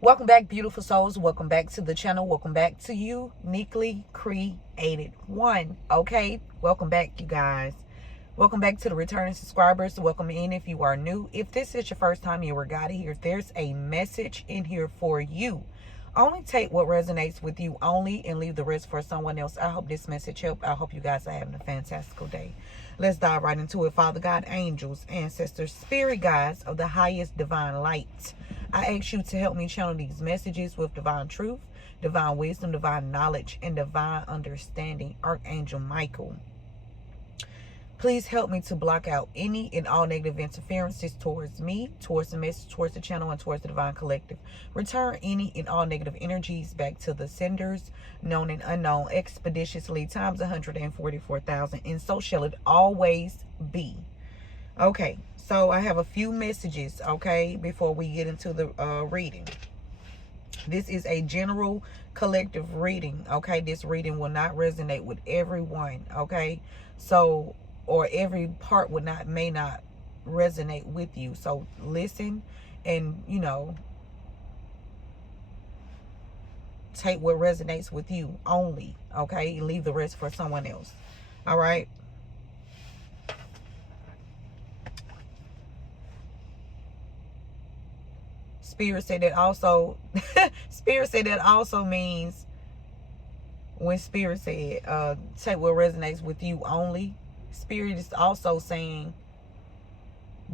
Welcome back, beautiful souls. Welcome back to the channel. Welcome back to Uniquely Created One. Okay, welcome back, you guys. Welcome back to the returning subscribers. Welcome in if you are new. If this is your first time you were guided here, there's a message in here for you. Only take what resonates with you only and leave the rest for someone else. I hope this message helped. I hope you guys are having a fantastical day. Let's dive right into it. Father God, angels, ancestors, spirit guides of the highest divine light, I ask you to help me channel these messages with divine truth, divine wisdom, divine knowledge, and divine understanding. Archangel Michael, please help me to block out any and all negative interferences towards me, towards the message, towards the channel, and towards the divine collective. Return any and all negative energies back to the senders, known and unknown, expeditiously times 144,000, and so shall it always be. Okay, so I have a few messages, okay, before we get into the reading. This is a general collective reading, okay? This reading will not resonate with everyone, okay? So, or every part may not resonate with you. So listen and, take what resonates with you only, okay? Leave the rest for someone else, all right? Spirit said that also, Spirit said that also means, when Spirit said, take what resonates with you only, Spirit is also saying,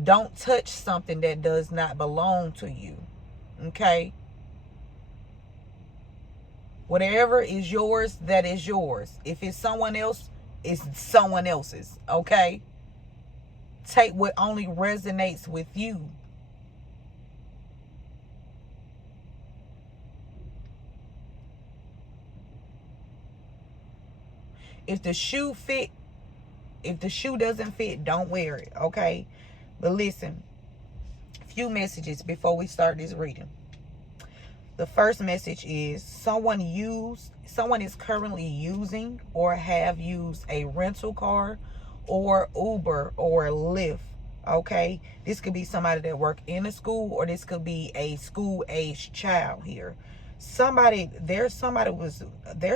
don't touch something that does not belong to you, okay? Whatever is yours, that is yours. If it's someone else, it's someone else's, okay? Take what only resonates with you. If the shoe doesn't fit, don't wear it, okay? But listen, a few messages before we start this reading. The first message is someone is currently using or have used a rental car or Uber or Lyft, okay? This could be somebody that work in a school, or this could be a school-aged child here. There's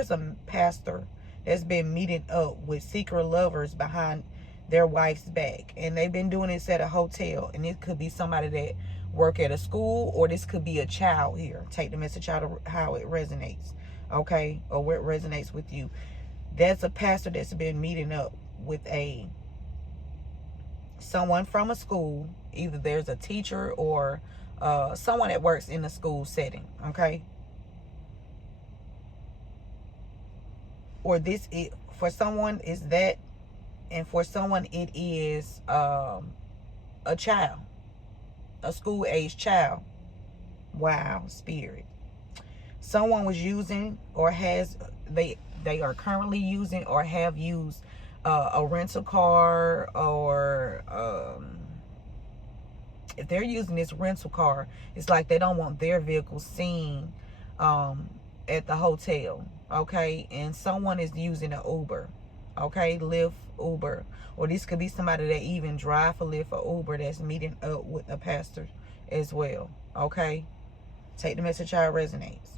a pastor that's been meeting up with secret lovers behind their wife's back, and they've been doing this at a hotel, and it could be somebody that work at a school, or this could be a child here. Take the message out of how it resonates, okay, or where it resonates with you. That's a pastor that's been meeting up with someone from a school. Either there's a teacher or someone that works in a school setting, okay? Or for someone is that, and for someone it is a child, a school-age child. Wow, Spirit. Someone was using or they are currently using or have used a rental car, or if they're using this rental car, it's like they don't want their vehicle seen at the hotel, okay? And someone is using an Uber, okay? Lyft, Uber. Or this could be somebody that even drive for Lyft or Uber that's meeting up with a pastor as well, okay? Take the message how it resonates.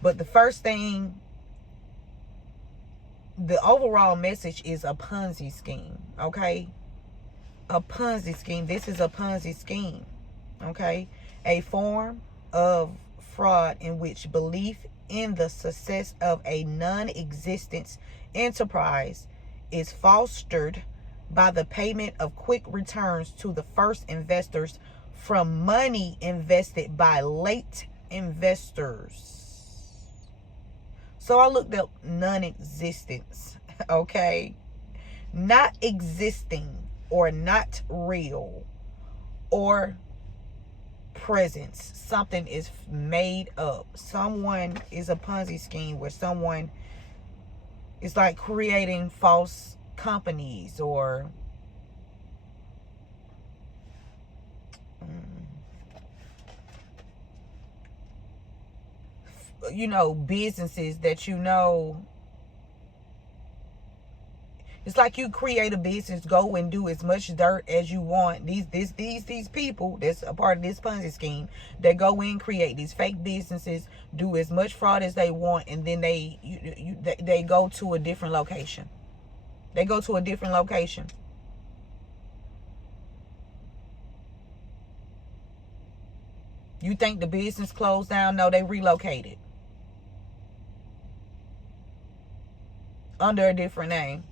But the first thing, the overall message is a Ponzi scheme, okay? A Ponzi scheme. This is a Ponzi scheme, okay? A form of fraud in which belief in the success of a non-existent enterprise is fostered by the payment of quick returns to the first investors from money invested by late investors. So I looked up non-existence, okay? Not existing, or not real, or presence. Something is made up. Someone is a Ponzi scheme where someone is like creating false companies, or businesses that It's like you create a business, go and do as much dirt as you want. These people that's a part of this Ponzi scheme, they go in, create these fake businesses, do as much fraud as they want, and then they go to a different location. They go to a different location. You think the business closed down? No, they relocated under a different name,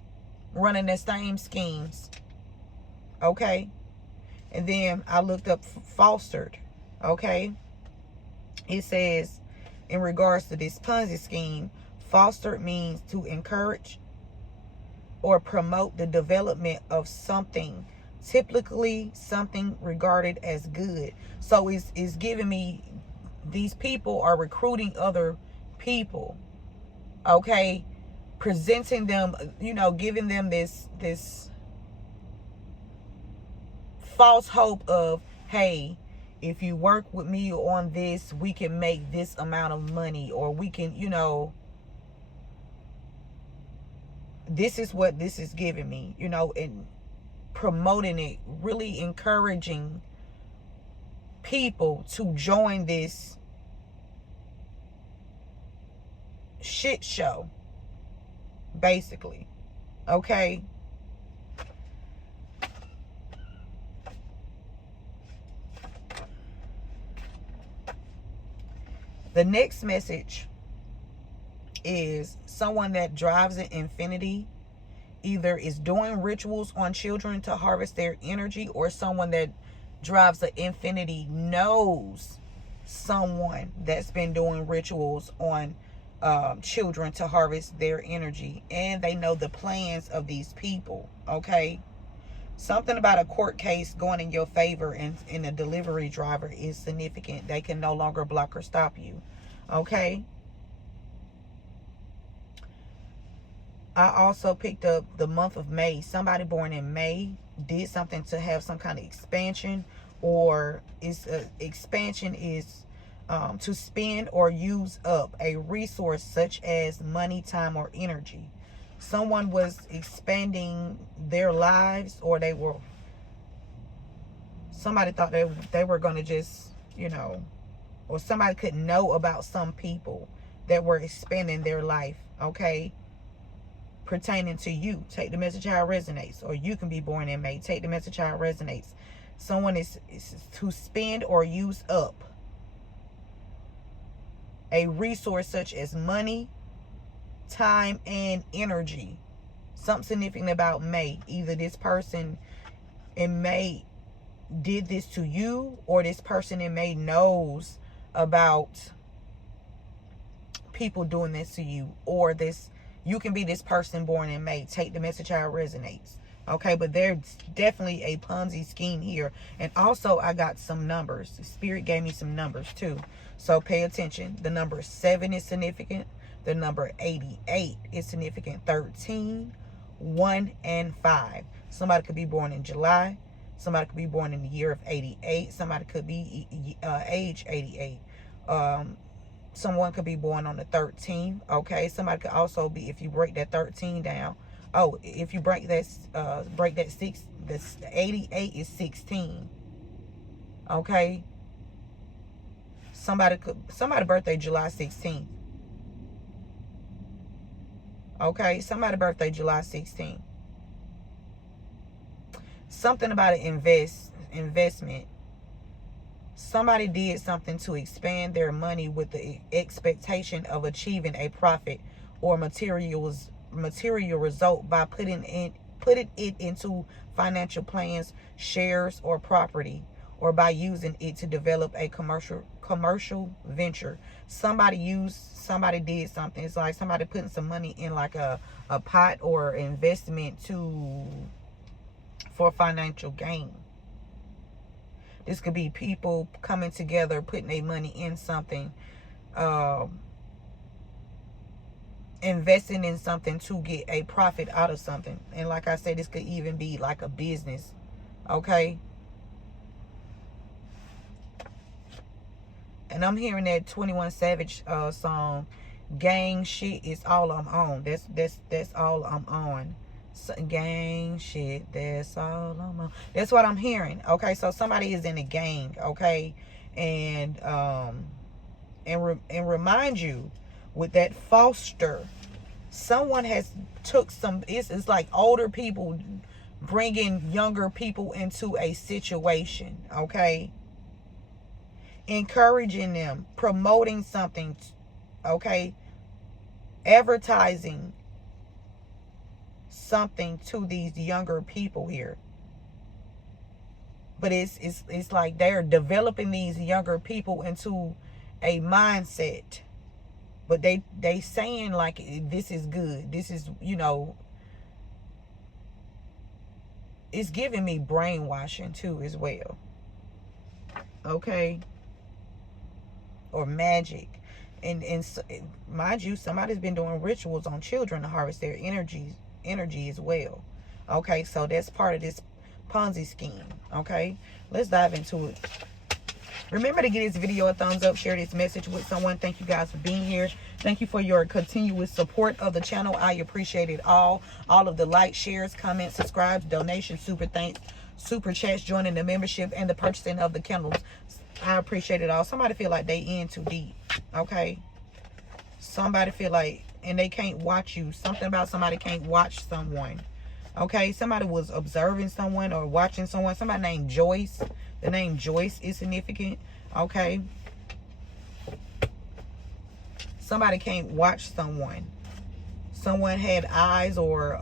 running the same schemes. Okay. And then I looked up fostered. Okay. It says, in regards to this Ponzi scheme, fostered means to encourage or promote the development of something, typically something regarded as good. So it's giving me, these people are recruiting other people, okay, presenting them, giving them this false hope of, hey, if you work with me on this, we can make this amount of money, or we can, this is what this is giving me, and promoting it, really encouraging people to join this shit show, basically. Okay. The next message is someone that drives an infinity, either is doing rituals on children to harvest their energy, or someone that drives an infinity knows someone that's been doing rituals on children to harvest their energy, and they know the plans of these people. Okay. Something about a court case going in your favor and a delivery driver is significant. They can no longer block or stop you. Okay. I also picked up the month of May. Somebody born in May did something to have some kind of expansion, or expansion is to spend or use up a resource such as money, time, or energy. Someone was expanding their lives, or somebody thought they were going to just, or somebody could know about some people that were expanding their life, okay, pertaining to you. Take the message how it resonates. Or you can be born in May. Take the message how it resonates. Someone is to spend or use up a resource such as money, time, and energy. Something significant about May. Either this person in May did this to you, or this person in May knows about people doing this to you, or you can be this person born in May. Take the message how it resonates. Okay, but there's definitely a Ponzi scheme here. And also, I got some numbers. The Spirit gave me some numbers too. So pay attention. The number 7 is significant. The number 88 is significant. 13, 1, and 5. Somebody could be born in July. Somebody could be born in the year of 88. Somebody could be age 88. Someone could be born on the 13th. Okay, somebody could also be, if you break that 13 down. Oh, if you break that 6, this 88 is 16. Okay. Somebody birthday July 16th. Okay, somebody birthday July 16th. Something about an investment. Somebody did something to expand their money with the expectation of achieving a profit or material result by putting it into financial plans, shares, or property, or by using it to develop a commercial venture. Somebody did something. It's like somebody putting some money in like a pot or investment for financial gain. This could be people coming together, putting their money in something, investing in something to get a profit out of something. And like I said, this could even be like a business. Okay. And I'm hearing that 21 Savage song, gang shit is all I'm on. That's all I'm on. Gang shit, that's all I'm on. That's what I'm hearing. Okay, so somebody is in a gang. Okay, and remind you, with that foster, someone has took some. It's like older people bringing younger people into a situation. Okay, encouraging them, promoting something. Okay, advertising something to these younger people here. But it's like they're developing these younger people into a mindset. But they saying like this is good. This is, it's giving me brainwashing too as well. Okay? Or magic. And mind you, somebody's been doing rituals on children to harvest their energy as well. Okay, so that's part of this Ponzi scheme. Okay, let's dive into it. Remember to give this video a thumbs up, share this message with someone. Thank you guys for being here. Thank you for your continuous support of the channel. I appreciate it all of the likes, shares, comments, subscribes, donations, super thanks, super chats, joining the membership, and the purchasing of the candles. I appreciate it all. Somebody feel like they in too deep. Okay, somebody feel like, and they can't watch you. Something about somebody can't watch someone. Okay, somebody was observing someone or watching someone. Somebody named Joyce. The name Joyce is significant. Okay, somebody can't watch someone. Someone had eyes or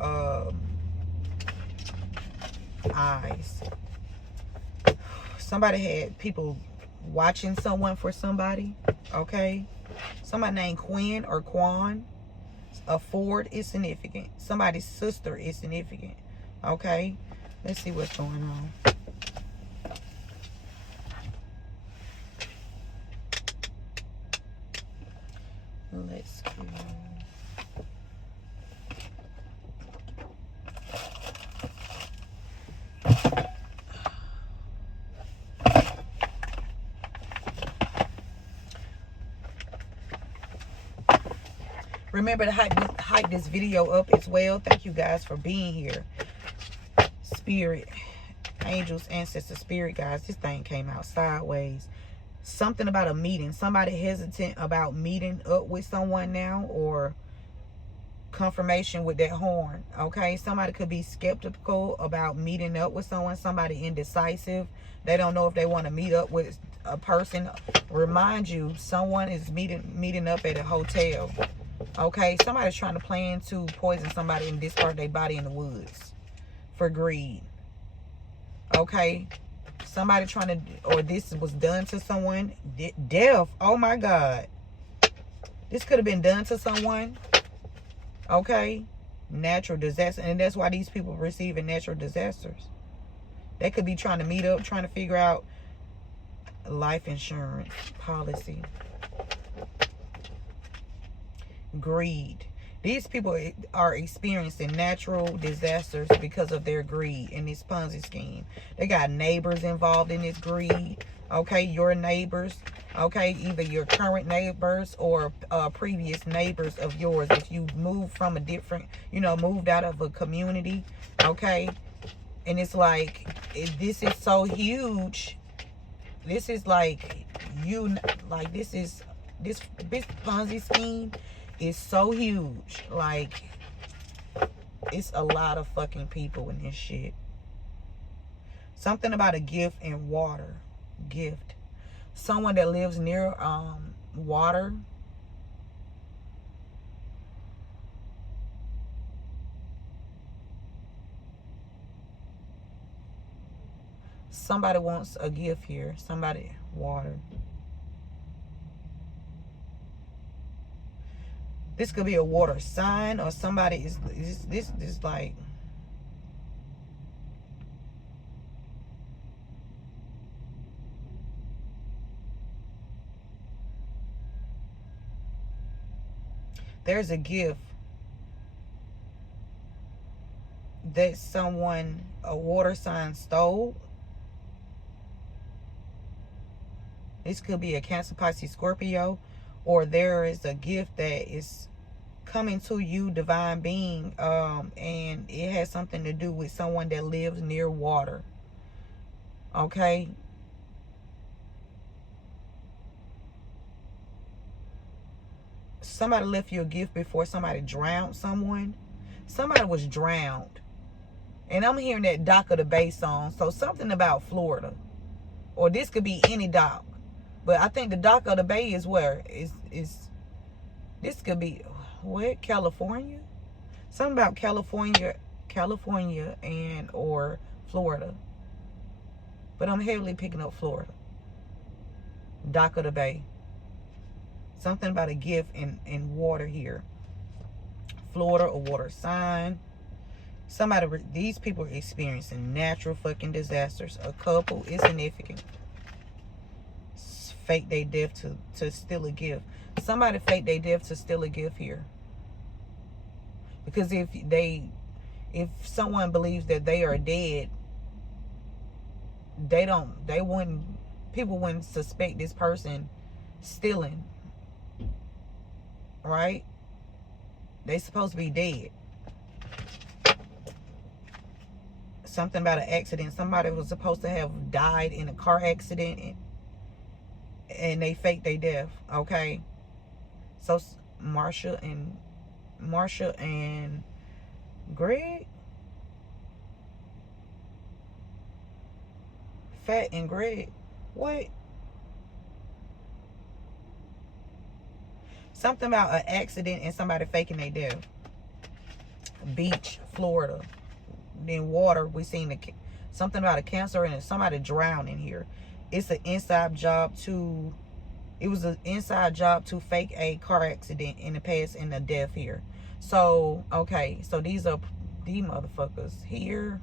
eyes. Somebody had people watching someone for somebody. Okay, somebody named Quinn or Quan. A Ford is significant. Somebody's sister is significant. Okay, let's see what's going on. Let's go. Remember to hype this video up as well. Thank you guys for being here. Spirit, angels, ancestors, spirit guys. This thing came out sideways. Something about a meeting. Somebody hesitant about meeting up with someone now, or confirmation with that horn. Okay, somebody could be skeptical about meeting up with someone. Somebody indecisive. They don't know if they want to meet up with a person. Remind you, someone is meeting up at a hotel. Okay, somebody's trying to plan to poison somebody and discard their body in the woods for greed. Okay, somebody trying to, or this was done to someone. Death. Oh my God, this could have been done to someone. Okay, natural disaster, and that's why these people receiving natural disasters. They could be trying to meet up, trying to figure out life insurance policy. Greed. These people are experiencing natural disasters because of their greed in this Ponzi scheme. They got neighbors involved in this greed. Okay, your neighbors. Okay, either your current neighbors or previous neighbors of yours. If you moved from a different, moved out of a community. Okay, and it's like, this is so huge. This is like, this Ponzi scheme is so huge. Like, it's a lot of fucking people in this shit. Something about a gift and water. Gift. Someone that lives near water. Somebody wants a gift here. Somebody, water. This could be a water sign, or somebody is this like, there's a gift that someone, a water sign, stole. This could be a Cancer, Pisces, Scorpio, or there is a gift that is coming to you, divine being, and it has something to do with someone that lives near water. Okay. Somebody left you a gift before somebody drowned someone. Somebody was drowned. And I'm hearing that Dock of the Bay song. So something about Florida. Or this could be any dock. But I think the Dock of the Bay is where? This could be, what? California? Something about California and or Florida. But I'm heavily picking up Florida. Dock of the Bay. Something about a gift in water here. Florida, a water sign. These people are experiencing natural fucking disasters. A couple is significant. Fake their death to steal a gift. Somebody fake their death to steal a gift here. Because if someone believes that they are dead, people wouldn't suspect this person stealing. Right? They supposed to be dead. Something about an accident. Somebody was supposed to have died in a car accident and they faked their death. Okay. So Marsha and Greg. Fat and Greg. What? Something about an accident and somebody faking their death. Beach, Florida. Then water, we seen something about a cancer and somebody drowning here. It's an inside job to fake a car accident in the past and a death here. So, okay. So these motherfuckers here.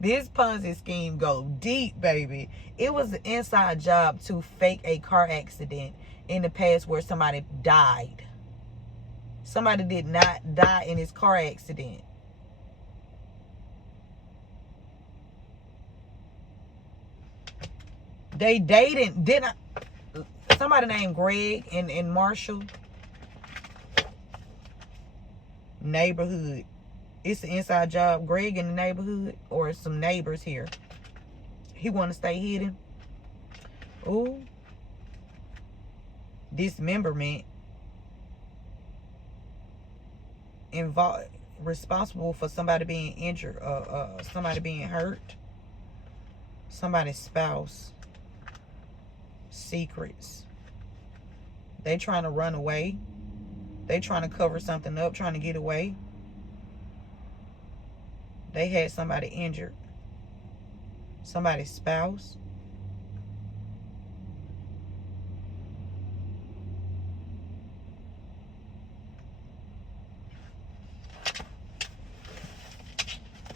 This Ponzi scheme go deep, baby. It was an inside job to fake a car accident in the past where somebody died. Somebody did not die in his car accident. They didn't. Somebody named Greg and Marshall. Neighborhood. It's an inside job. Greg in the neighborhood or some neighbors here. He want to stay hidden. Ooh. Dismemberment. Responsible for somebody being injured. Somebody being hurt. Somebody's spouse. Secrets. They trying to run away. They trying to cover something up. Trying to get away. They had somebody injured. Somebody's spouse.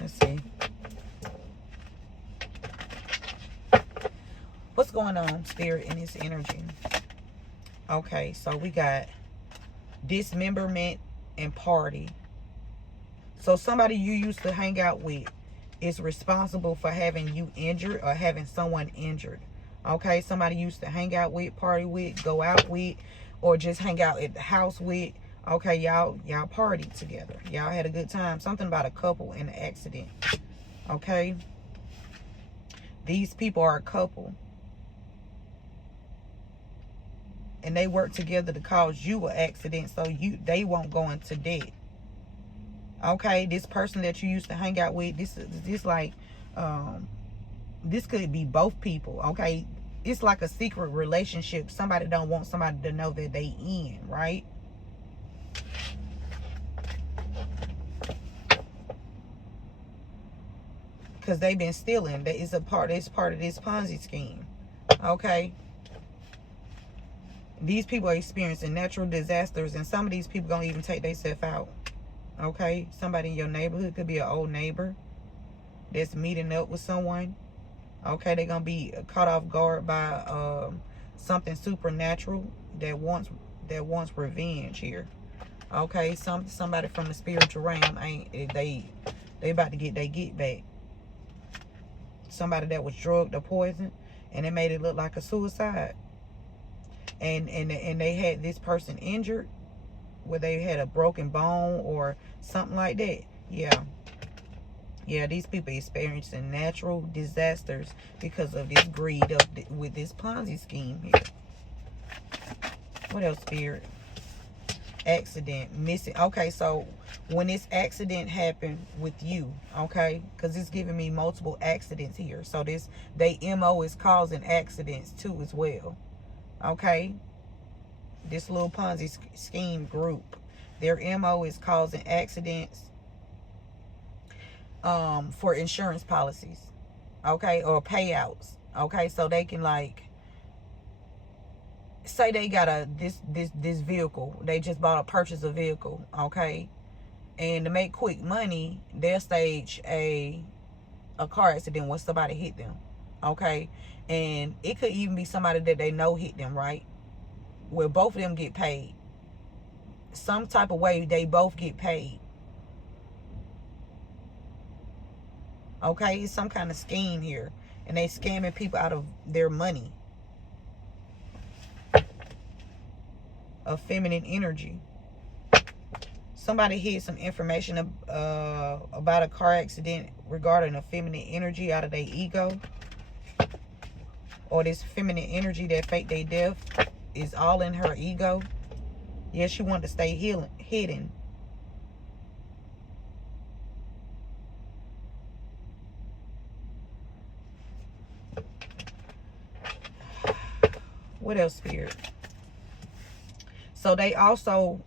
Let's see. What's going on, Spirit, in this energy? Okay, so we got dismemberment and party. So somebody you used to hang out with is responsible for having you injured or having someone injured. Okay, somebody you used to hang out with, party with, go out with, or just hang out at the house with. Okay, y'all partied together. Y'all had a good time. Something about a couple in an accident. Okay. These people are a couple. And they work together to cause you an accident so they won't go into debt. Okay, this person that you used to hang out with, this could be both people. Okay, it's like a secret relationship. Somebody don't want somebody to know that they in, right? Because they've been stealing. That is part of this Ponzi scheme. Okay. These people are experiencing natural disasters, and some of these people gonna even take themselves out. Okay, somebody in your neighborhood, could be an old neighbor that's meeting up with someone. Okay, they're gonna be caught off guard by something supernatural that wants revenge here. Okay, somebody from the spiritual realm they about to get their get back. Somebody that was drugged or poisoned and it made it look like a suicide. and they had this person injured, where they had a broken bone or something like that. Yeah, these people experiencing natural disasters because of this greed with this Ponzi scheme here. What else, Spirit? Accident, missing. Okay, so when this accident happened with you, okay, because it's giving me multiple accidents here. So they MO is causing accidents too as well. Okay, this little Ponzi scheme group, their MO is causing accidents for insurance policies, okay, or payouts. Okay, so they can, like, say they got this vehicle, they just purchase a vehicle, okay, and to make quick money, they'll stage a car accident when somebody hit them, okay, and it could even be somebody that they know hit them, right, where both of them get paid some type of way. They both get paid, okay. It's some kind of scheme here, and they scamming people out of their money. A feminine energy. Somebody hid some information about a car accident regarding a feminine energy out of their ego, or this feminine energy that faked their death is all in her ego. Yes, she wanted to stay hidden. What else, Spirit? So they also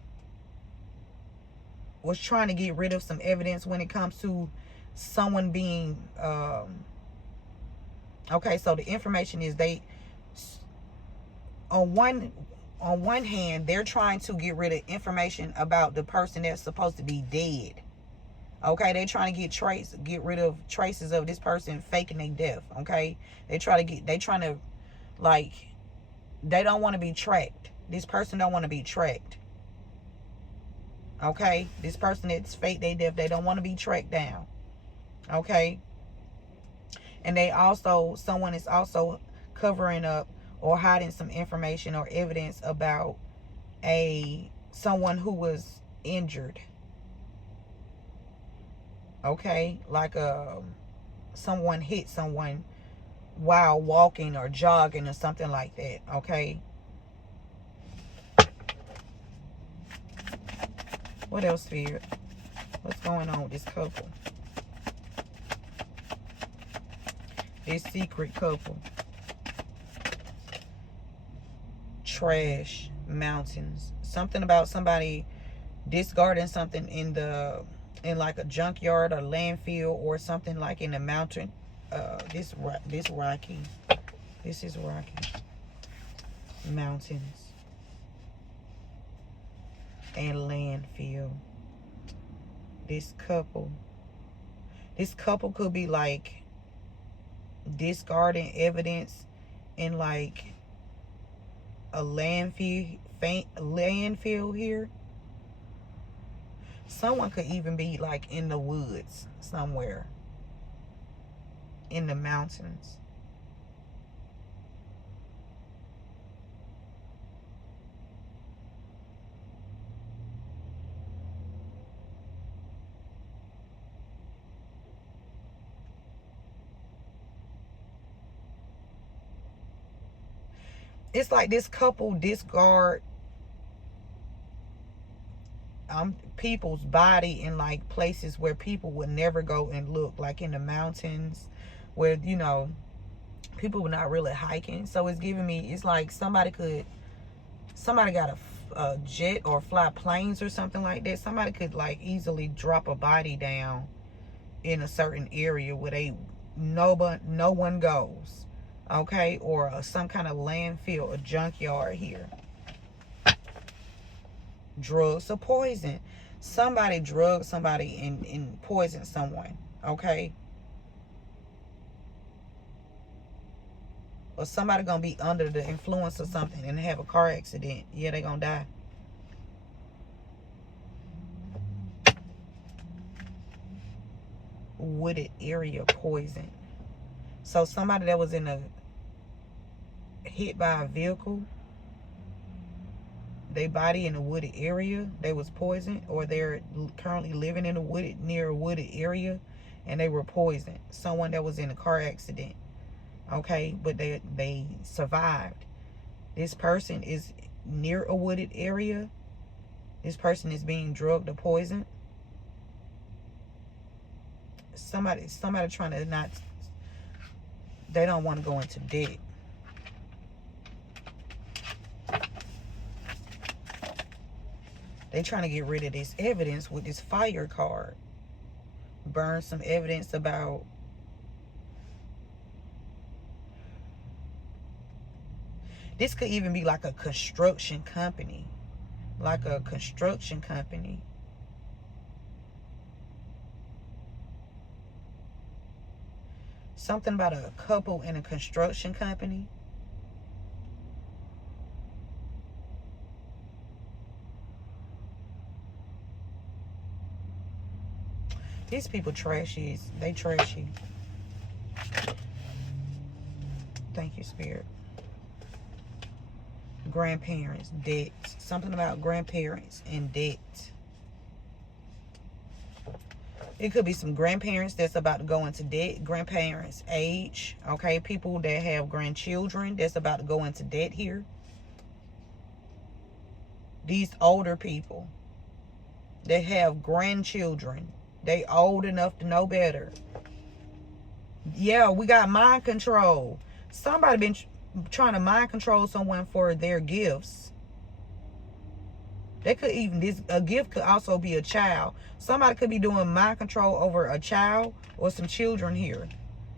was trying to get rid of some evidence when it comes to someone being okay. So the information is, they on one hand, they're trying to get rid of information about the person that's supposed to be dead. Okay, they're trying to get rid of traces of this person faking their death. Okay, they trying to, like, they don't want to be tracked. This person don't want to be tracked. Okay, this person that's faked their death, they don't want to be tracked down. Okay, and someone is also covering up or hiding some information or evidence about someone who was injured. Okay, like someone hit someone while walking or jogging or something like that. Okay, what else, Spirit? What's going on with this couple? This secret couple. Trash mountains. Something about somebody discarding something in like a junkyard or landfill or something, like in the mountain. This is rocky mountains and landfill. This couple could be like discarding evidence in like a landfill here. Someone could even be like in the woods somewhere, in the mountains. It's like this couple discard people's body in like places where people would never go and look, like in the mountains where, people were not really hiking. So it's giving me, it's like somebody got a jet or fly planes or something like that. Somebody could like easily drop a body down in a certain area where no one goes. Okay, or some kind of landfill, a junkyard here. Drugs or poison. Somebody drugged somebody and poisoned someone. Okay, or somebody gonna be under the influence of something and have a car accident. Yeah, they gonna die. Wooded area, poison. So somebody that was hit by a vehicle, They body in a wooded area, they was poisoned, or they're currently living in a wooded, near a wooded area, and they were poisoned. Someone that was in a car accident, okay, but they survived. This person is near a wooded area. This person is being drugged or poisoned. Somebody trying to not, they don't want to go into debt. They trying to get rid of this evidence with this fire card. Burn some evidence about this. Could even be like a construction company. Like a construction company. Something about a couple in a construction company. These people trashy. They trashy. Thank you, Spirit. Grandparents, debt. Something about grandparents and debt. It could be some grandparents that's about to go into debt. Grandparents age. Okay, people that have grandchildren that's about to go into debt here. These older people that have grandchildren. They old enough to know better. Yeah, we got mind control. Somebody been trying to mind control someone for their gifts. They could even, a gift could also be a child. Somebody could be doing mind control over a child or some children here.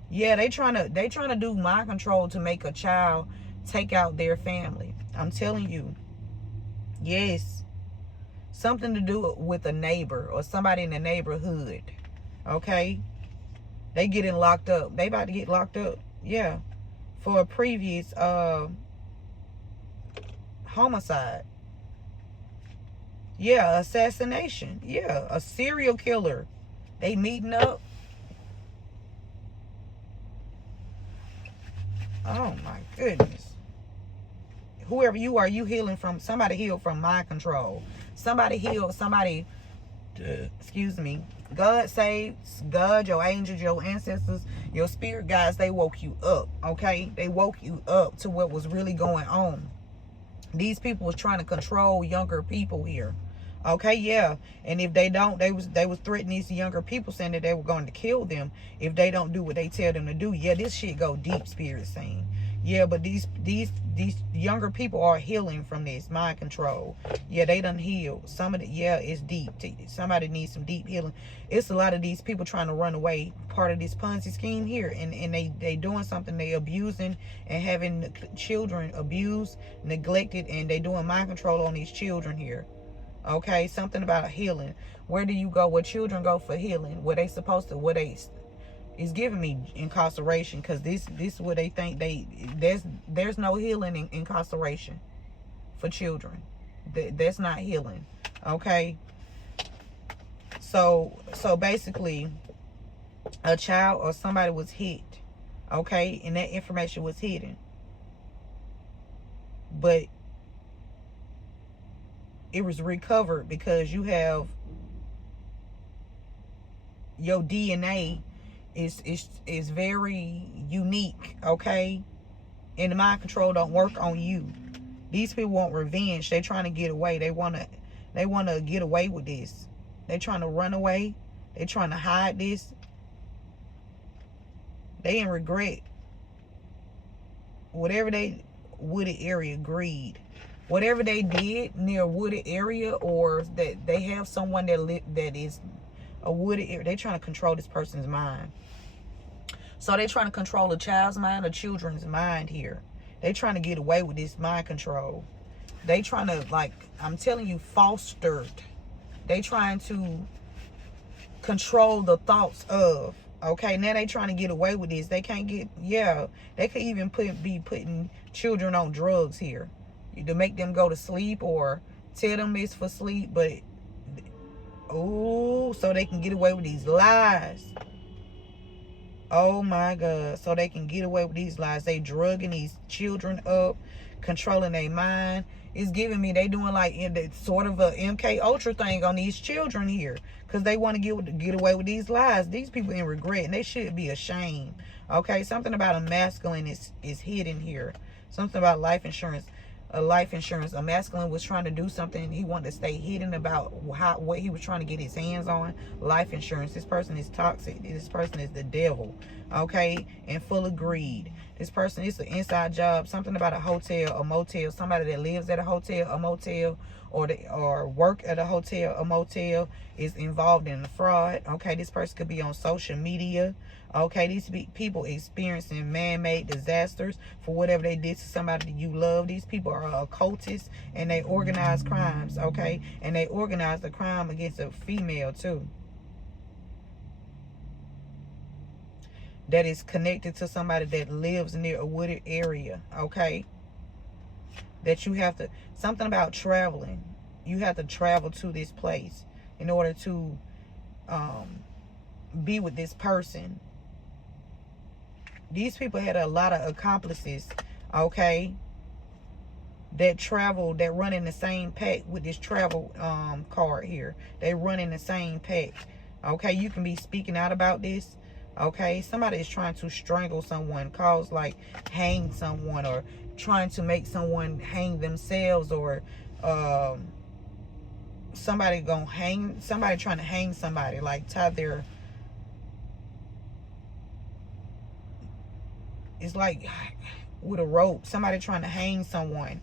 Yeah, they trying to do mind control to make a child take out their family. I'm telling you. Yes. Something to do with a neighbor or somebody in the neighborhood. Okay? They getting locked up. They about to get locked up. Yeah. For a previous homicide. Yeah, assassination. Yeah, a serial killer. They meeting up. Oh my goodness. Whoever you are, you healing from, somebody healed from mind control. Somebody healed, somebody, excuse me, God saves, God, your angels, your ancestors, your spirit guides, they woke you up, okay? They woke you up to what was really going on. These people was trying to control younger people here. Okay, yeah. And if they don't, they was threatening these younger people, saying that they were going to kill them if they don't do what they tell them to do. Yeah, this shit go deep, spirit saying. Yeah, but these younger people are healing from this mind control. Yeah, they done healed. Some of it, yeah, it's deep. Somebody needs some deep healing. It's a lot of these people trying to run away, part of this Ponzi scheme here, and they doing something. They abusing and having children abused, neglected, and they doing mind control on these children here. Okay, something about healing. Where do you go? Where children go for healing? Where they supposed to? Where they? It's giving me incarceration, because this is what they think there's no healing in incarceration for children. That's not healing. Okay. So basically, a child or somebody was hit. Okay, and that information was hidden, but it was recovered because you have your DNA is very unique, okay? And the mind control don't work on you. These people want revenge. They trying to get away. They wanna get away with this. They trying to run away. They trying to hide this. They in regret. Whatever they wooded area, greed. Whatever they did near a wooded area, or that they have someone that is a wooded area, they trying to control this person's mind. So they trying to control a child's mind, a children's mind here. They trying to get away with this mind control. They trying to, like, I'm telling you, fostered. They trying to control the thoughts of. Okay, now they trying to get away with this. They can't get, yeah. They could even be putting children on drugs here to make them go to sleep, or tell them it's for sleep, but oh, so they can get away with these lies. Oh my God, so they can get away with these lies. They drugging these children up, controlling their mind. It's giving me they doing like in the sort of a MK Ultra thing on these children here, because they want to get away with these lies. These people in regret, and they should be ashamed. Okay, something about a masculine is hidden here. Something about life insurance. A masculine was trying to do something. He wanted to stay hidden about what he was trying to get his hands on. Life insurance. This person is toxic. This person is the devil. Okay, and full of greed. This person is an inside job. Something about a hotel, a motel. Somebody that lives at a hotel, a motel, or work at a hotel, a motel, is involved in the fraud. Okay, this person could be on social media. Okay, these people experiencing man-made disasters for whatever they did to somebody that you love. These people are occultists, and they organize crimes. Okay, and they organize the crime against a female too, that is connected to somebody that lives near a wooded area. Okay, that you have to, something about traveling. You have to travel to this place in order to be with this person. These people had a lot of accomplices, okay, that travel, that run in the same pack with this travel card here. They run in the same pack. Okay, you can be speaking out about this. Okay, somebody is trying to strangle someone, cause like hang someone, or trying to make someone hang themselves, or somebody trying to hang somebody, like tie their, it's like with a rope, somebody trying to hang someone.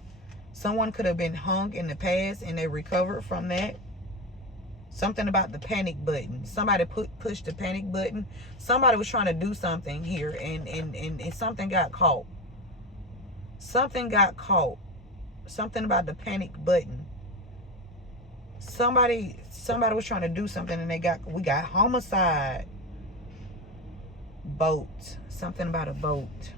Someone could have been hung in the past and they recovered from that. Something about the panic button. Somebody pushed the panic button. Somebody was trying to do something here, and something got caught. Something got caught. Something about the panic button. Somebody was trying to do something, and we got homicide. Boat. Something about a boat.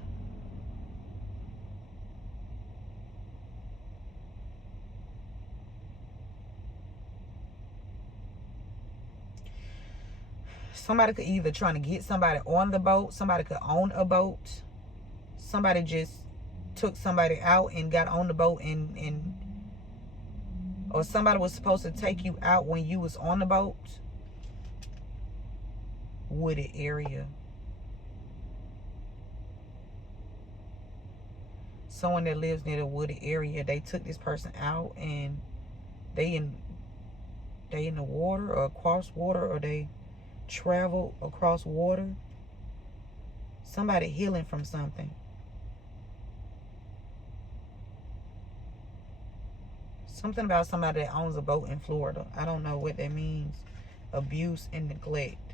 Somebody could either trying to get somebody on the boat. Somebody could own a boat. Somebody just took somebody out and got on the boat, or somebody was supposed to take you out when you was on the boat. Wooded area. Someone that lives near the wooded area, they took this person out, and they in the water, or across water, or they travel across water. Somebody healing from something. Something about somebody that owns a boat in Florida. I don't know what that means. Abuse and neglect.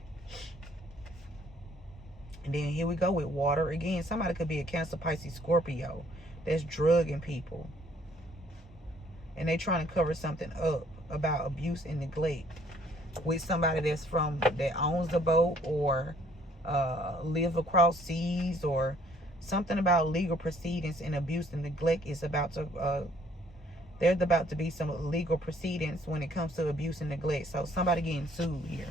And then here we go with water again. Somebody could be a Cancer, Pisces, Scorpio that's drugging people, and they trying to cover something up about abuse and neglect with somebody that owns the boat, or live across seas, or something about legal proceedings. And abuse and neglect is about to there's about to be some legal proceedings when it comes to abuse and neglect. So somebody getting sued here.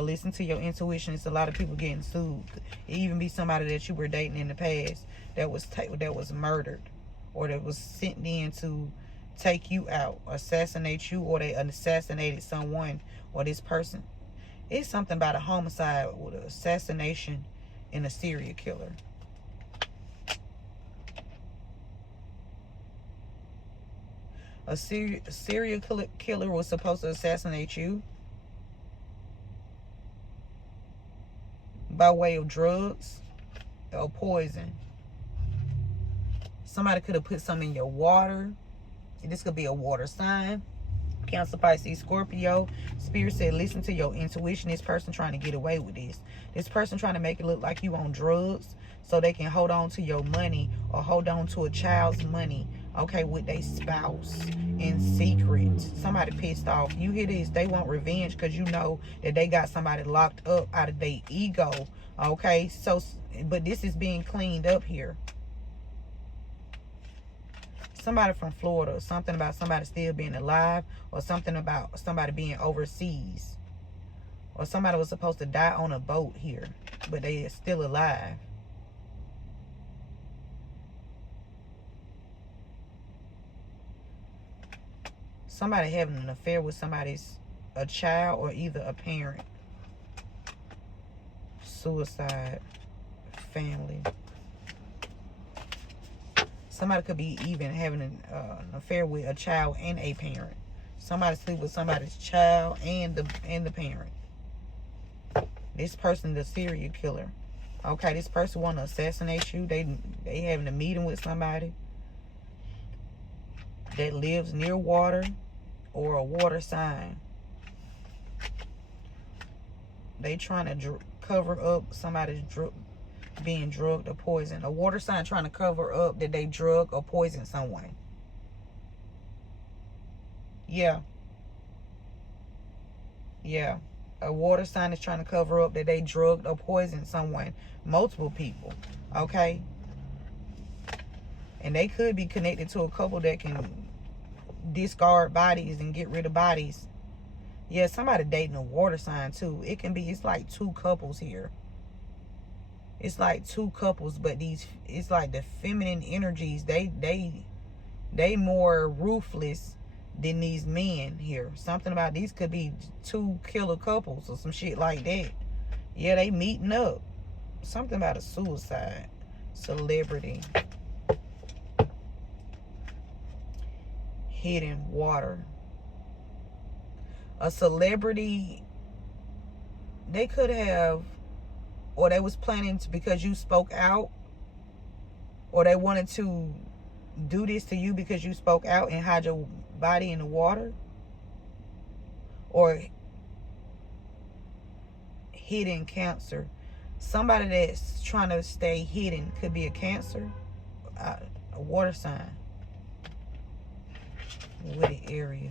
Listen to your intuition. It's a lot of people getting sued. It even be somebody that you were dating in the past that was murdered, or that was sent in to take you out, assassinate you, or they assassinated someone, or this person. It's something about a homicide with an assassination and a serial killer. A serial killer was supposed to assassinate you by way of drugs or poison. Somebody could have put some in your water. This could be a water sign. Cancer, Pisces, Scorpio. Spirit said, listen to your intuition. This person trying to get away with this. This person trying to make it look like you on drugs so they can hold on to your money, or hold on to a child's money, okay, with their spouse in secret. Somebody pissed off. You hear this? They want revenge because you know that they got somebody locked up out of their ego, okay? So, but this is being cleaned up here. Somebody from Florida. Something about somebody still being alive, or something about somebody being overseas, or somebody was supposed to die on a boat here, but they are still alive. Somebody having an affair with a child or either a parent. Suicide. Family. Somebody could be even having an affair with a child and a parent. Somebody sleep with somebody's child and the parent. This person, the serial killer. Okay, this person want to assassinate you. They having a meeting with somebody that lives near water or a water sign. They trying to cover up somebody's being drugged or poisoned. A water sign trying to cover up that they drug or poisoned someone. Yeah. Yeah. A water sign is trying to cover up that they drugged or poisoned someone. Multiple people. Okay? And they could be connected to a couple that can discard bodies and get rid of bodies. Yeah, somebody dating a water sign too. It's like two couples here. It's like two couples, but it's like the feminine energies, they more ruthless than these men here. Something about these could be two killer couples or some shit like that. Yeah, they meeting up. Something about a suicide. Celebrity. Hidden water. A celebrity, they could have, or they was planning to, because you spoke out, or they wanted to do this to you because you spoke out and hide your body in the water. Or hidden cancer. Somebody that's trying to stay hidden could be a cancer, a water sign. Wooded area.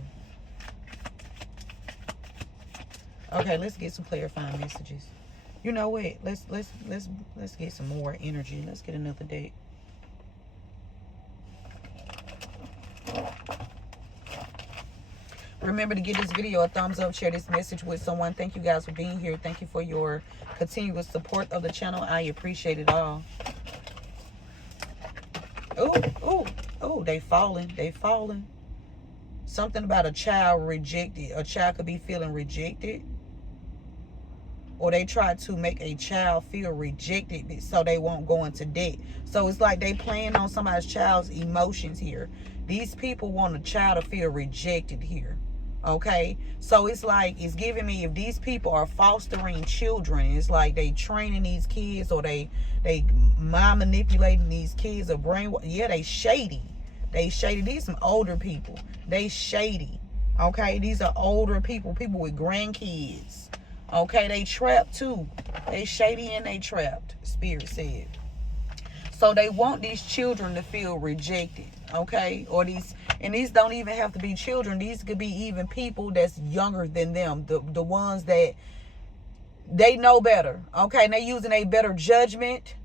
Okay, let's get some clarifying messages. You know what? Let's get some more energy. Let's get another date. Remember to give this video a thumbs up, share this message with someone. Thank you guys for being here. Thank you for your continuous support of the channel. I appreciate it all. Oh, they falling. They falling. Something about a child rejected. A child could be feeling rejected. Or they try to make a child feel rejected so they won't go into debt. So it's like they playing on somebody's child's emotions here. These people want a child to feel rejected here. Okay? So it's like, it's giving me, if these people are fostering children, it's like they training these kids, or they mind manipulating these kids, or yeah, they shady. They shady. These some older people. They shady. Okay? These are older people. People with grandkids. Okay, they trapped too. They shady and they trapped, Spirit said. So they want these children to feel rejected, okay? Or these don't even have to be children. These could be even people that's younger than them. The ones that they know better, okay? And they using a better judgment,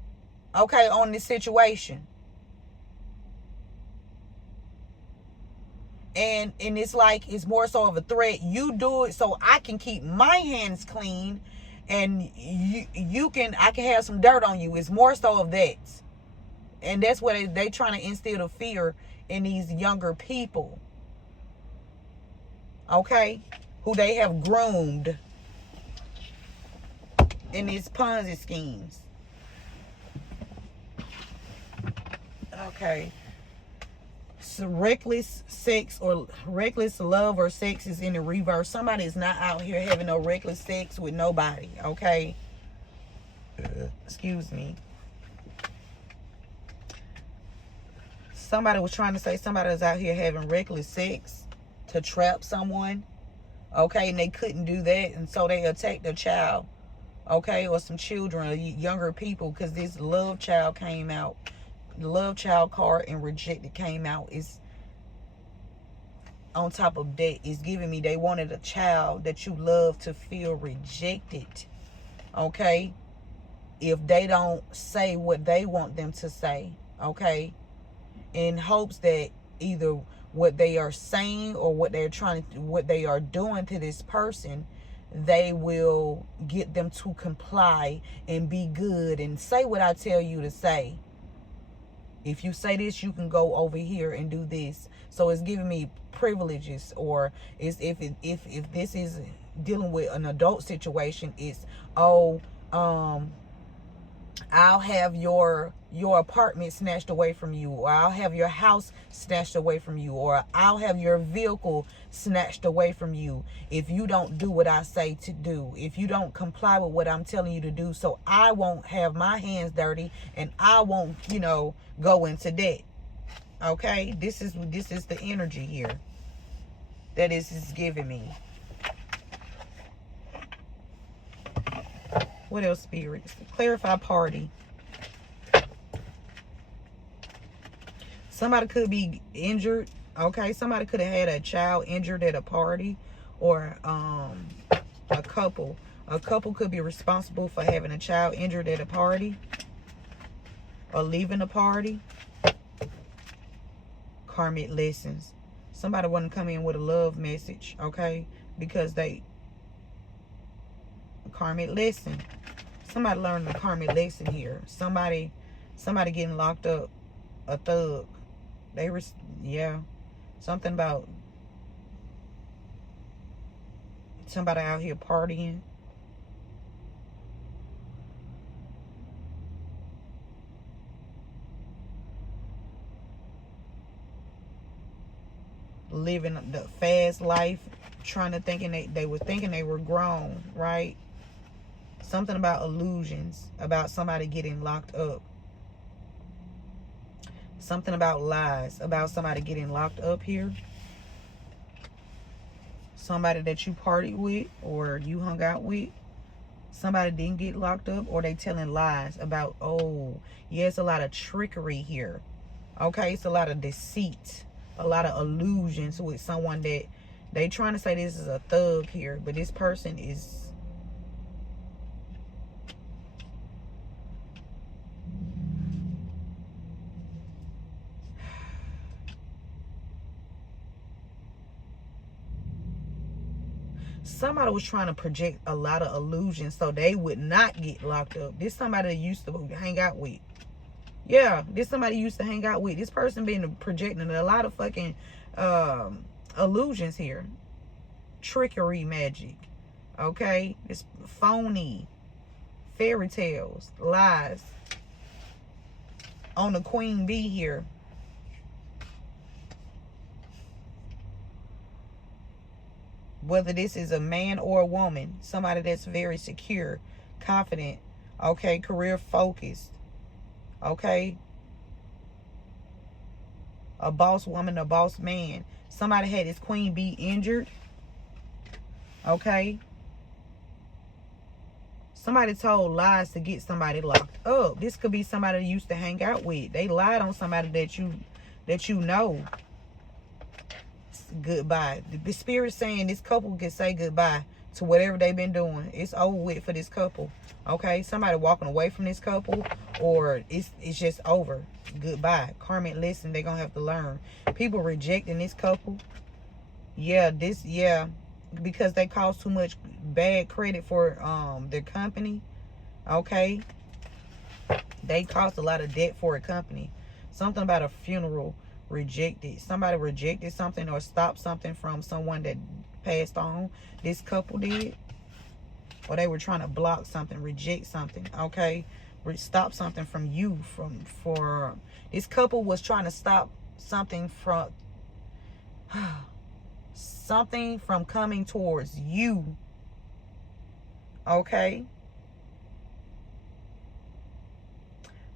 okay, on this situation. And it's like, it's more so of a threat. You do it so I can keep my hands clean, and I can have some dirt on you. It's more so of that. And that's what they trying to instill the fear in these younger people. Okay? Who they have groomed in these Ponzi schemes. Okay. So reckless sex or reckless love or sex is in the reverse. Somebody is not out here having no reckless sex with nobody, okay? Excuse me. Somebody was trying to say somebody was out here having reckless sex to trap someone, okay? And they couldn't do that, and so they attacked a child, okay? Or some children, or younger people, because this love child came out. The love child card and rejected came out. Is on top of that, is giving me, they wanted a child that you love to feel rejected, okay? If they don't say what they want them to say, okay? In hopes that either what they are saying or what they are doing to this person, they will get them to comply and be good and say what I tell you to say. If you say this, you can go over here and do this. So it's giving me privileges. Or is if this is dealing with an adult situation, it's, oh, I'll have your apartment snatched away from you, or I'll have your house snatched away from you, or I'll have your vehicle snatched away from you if you don't do what I say to do, if you don't comply with what I'm telling you to do. So I won't have my hands dirty, and I won't, go into debt. Okay, this is the energy here that is giving me. What else, spirits? Clarify party. Somebody could be injured. Okay, somebody could have had a child injured at a party, or a couple. A couple could be responsible for having a child injured at a party or leaving a party. Karmic lessons. Somebody want to come in with a love message, okay? Because karmic lesson. Somebody learned a karmic lesson here. Somebody getting locked up. A thug. Something about somebody out here partying. Living the fast life, trying to thinking they were thinking they were grown, right? Something about illusions, about somebody getting locked up. Something about lies, about somebody getting locked up here. Somebody that you partied with or you hung out with. Somebody didn't get locked up, or they telling lies about, oh, yeah, it's a lot of trickery here. Okay, it's a lot of deceit, a lot of illusions with someone that they trying to say this is a thug here, but this person is somebody was trying to project a lot of illusions so they would not get locked up. This somebody that used to hang out with. Yeah, this somebody used to hang out with. This person been projecting a lot of fucking illusions here. Trickery magic. Okay? It's phony. Fairy tales. Lies. On the queen bee here. Whether this is a man or a woman, somebody that's very secure, confident, okay, career focused, okay, a boss woman, a boss man. Somebody had this queen bee injured, okay. Somebody told lies to get somebody locked up. This could be somebody you used to hang out with. They lied on somebody that you know. Goodbye. The spirit saying this couple can say goodbye to whatever they've been doing. It's over with for this couple. Okay, somebody walking away from this couple, or it's just over. Goodbye. Karmic lesson they're gonna have to learn. People rejecting this couple. Because they caused too much bad credit for their company. Okay, they caused a lot of debt for a company. Something about a funeral. Rejected. Somebody rejected something or stopped something from someone that passed on. This couple did. Or they were trying to block something, reject something. Okay. Stop something from you. For this couple was trying to stop something from something from coming towards you. Okay.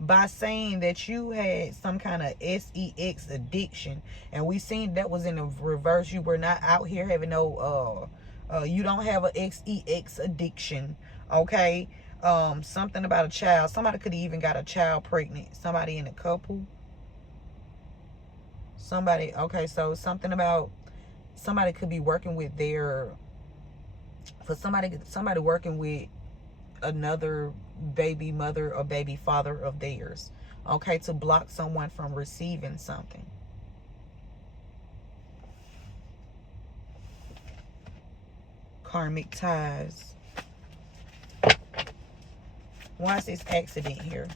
By saying that you had some kind of sex addiction, and we seen that was in the reverse. You were not out here having no you don't have a sex addiction. Okay. Something about a child. Somebody could have even got a child pregnant. Somebody in a couple. Somebody, okay, so something about somebody could be working with somebody working with another baby mother or baby father of theirs, okay, to block someone from receiving something. Karmic ties. Why is this accident here?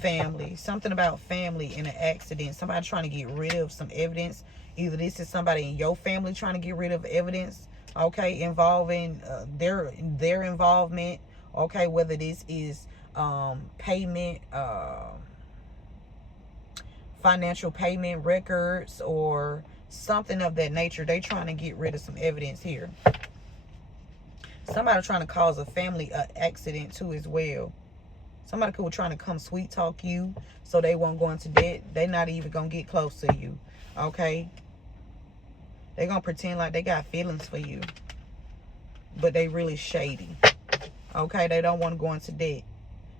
family. Something about family in an accident. Somebody trying to get rid of some evidence. Either this is somebody in your family trying to get rid of evidence, okay, involving their involvement, okay, whether this is payment, financial payment records, or something of that nature. They trying to get rid of some evidence here. Somebody trying to cause a family accident too as well. Somebody could be trying to come sweet talk you so they won't go into debt. They're not even going to get close to you. Okay? They're going to pretend like they got feelings for you. But they really shady. Okay? They don't want to go into debt.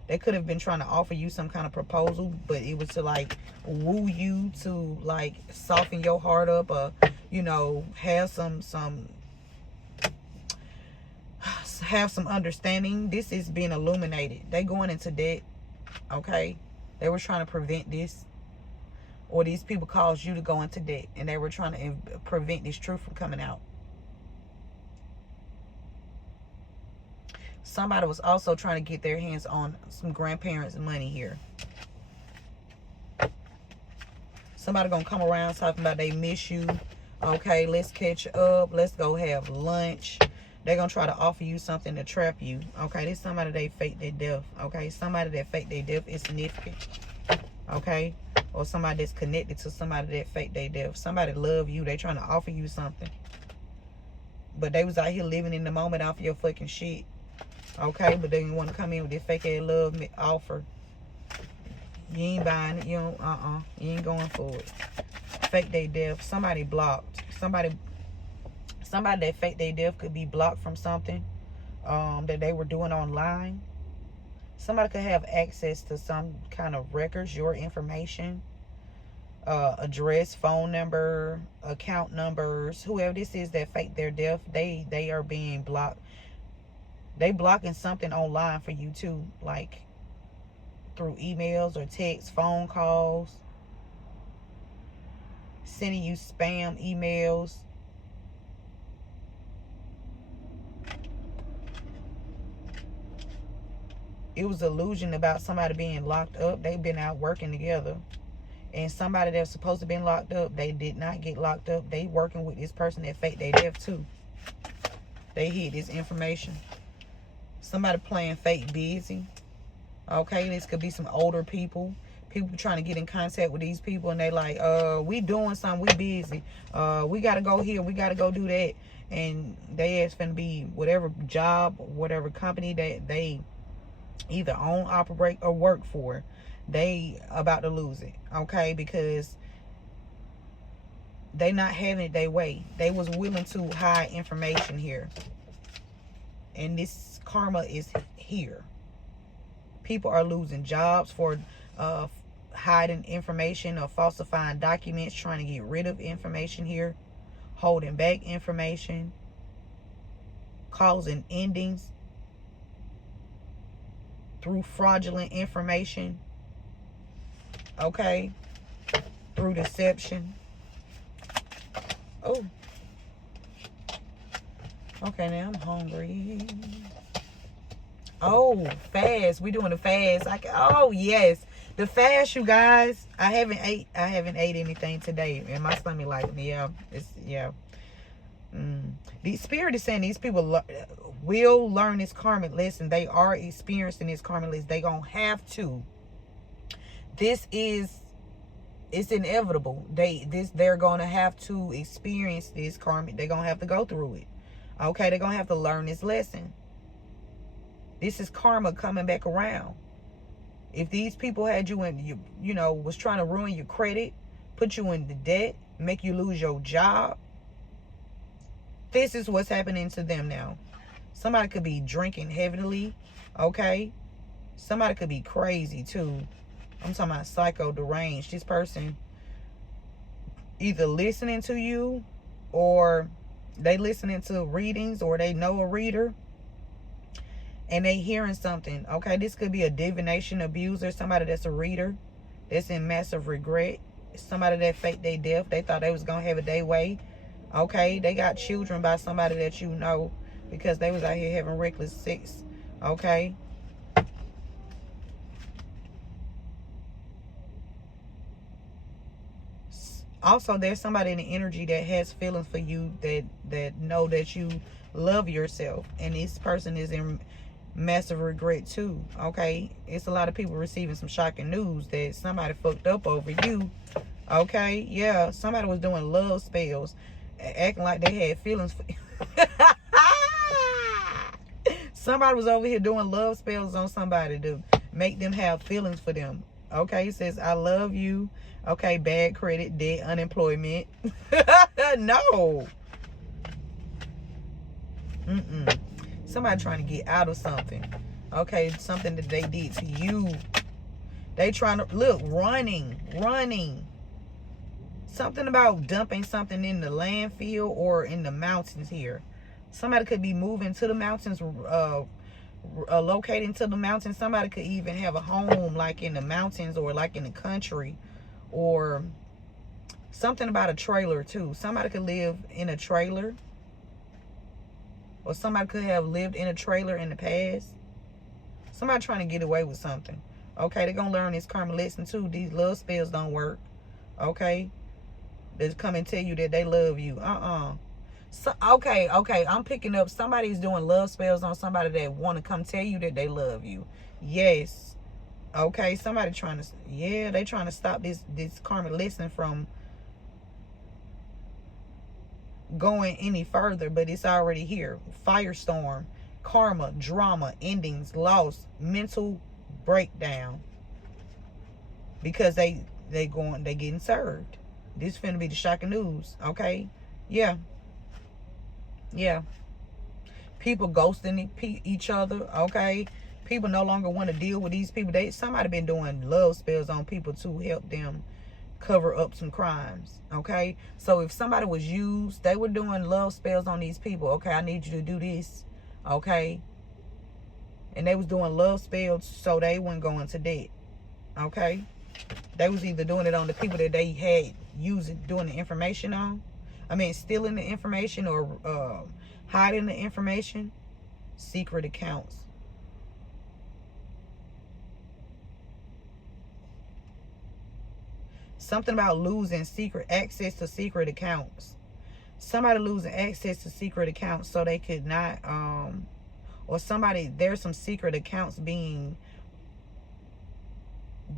They could have been trying to offer you some kind of proposal, but it was to like woo you, to like soften your heart up, or, you know, have some understanding. This is being illuminated. They going into debt. Okay? They were trying to prevent this. Or these people caused you to go into debt, and they were trying to prevent this truth from coming out. Somebody was also trying to get their hands on some grandparents' money here. Somebody gonna come around talking about they miss you. Okay, let's catch up. Let's go have lunch. They're gonna try to offer you something to trap you. Okay, this somebody they fake their death. Okay, somebody that fake their death is significant. Okay, or somebody that's connected to somebody that fake their death. Somebody love you. They trying to offer you something, but they was out here living in the moment off your fucking shit. Okay, but they didn't want to come in with this fake ass love offer. You ain't buying it. You don't. You ain't going for it. Fake their death. Somebody blocked. Somebody that fake their death could be blocked from something that they were doing online. Somebody could have access to some kind of records, your information, address, phone number, account numbers. Whoever this is that fake their death, they are being blocked. They blocking something online for you too, like through emails or texts, phone calls, sending you spam emails. It was illusion about somebody being locked up. They've been out working together. And somebody that's supposed to been locked up, they did not get locked up. They working with this person that faked their death too. They hid this information. Somebody playing fake busy. Okay, this could be some older people. People trying to get in contact with these people, and they like, we doing something, we busy. We gotta go here, we gotta go do that. And they ask finna be whatever job, whatever company that they either own, operate, or work for. They about to lose it. Okay, because they not having it their way. They was willing to hide information here. And this karma is here. People are losing jobs for hiding information or falsifying documents, trying to get rid of information here, holding back information, causing endings through fraudulent information, okay, through deception. Oh, okay, now I'm hungry. Oh, fast. We doing a fast. Oh yes, the fast, you guys. I haven't ate anything today, and my stomach like, yeah. The spirit is saying these people will learn this karmic lesson. They are experiencing this karmic lesson. They gonna have to. It's inevitable. They're gonna have to experience this karmic. They're gonna have to go through it. Okay, they're gonna have to learn this lesson. This is karma coming back around. If these people had you in, was trying to ruin your credit, put you into debt, make you lose your job, this is what's happening to them now. Somebody could be drinking heavily, okay? Somebody could be crazy too. I'm talking about psycho, deranged. This person either listening to you, or they listening to readings, or they know a reader, and they hearing something. Okay, this could be a divination abuser, somebody that's a reader, that's in massive regret, somebody that faked their death. They thought they was gonna have it their way. Okay, they got children by somebody that you know, because they was out here having reckless sex. Okay, Also, there's somebody in the energy that has feelings for you, that know that you love yourself, and this person is in massive regret too. Okay, it's a lot of people receiving some shocking news that somebody fucked up over you. Okay, yeah, somebody was doing love spells, acting like they had feelings for you. Somebody was over here doing love spells on somebody to make them have feelings for them. Okay, it says, I love you. Okay, bad credit, debt, unemployment. No. Somebody trying to get out of something. Okay, something that they did to you. They trying to, look, running. Something about dumping something in the landfill or in the mountains here. Somebody could be moving to the mountains, locating to the mountains. Somebody could even have a home like in the mountains or like in the country, or something about a trailer too. Somebody could live in a trailer, or somebody could have lived in a trailer in the past. Somebody trying to get away with something. Okay, they're gonna learn this karma lesson too. These love spells don't work. Okay, they come and tell you that they love you. So, okay, I'm picking up somebody's doing love spells on somebody that want to come tell you that they love you. Yes. Okay, somebody trying to, yeah, they trying to stop this karmic lesson from going any further, but it's already here. Firestorm, karma, drama, endings, loss, mental breakdown. Because they getting served. This finna be the shocking news. Okay, yeah. People ghosting each other. Okay, people no longer want to deal with these people. Somebody been doing love spells on people to help them cover up some crimes. Okay, so if somebody was used, they were doing love spells on these people. Okay, I need you to do this. Okay, and they was doing love spells so they wouldn't go into debt. Okay, they was either doing it on the people that they had doing the information on. I mean, stealing the information or hiding the information. Secret accounts. Something about losing access to secret accounts. Somebody losing access to secret accounts so they could not, or there's some secret accounts being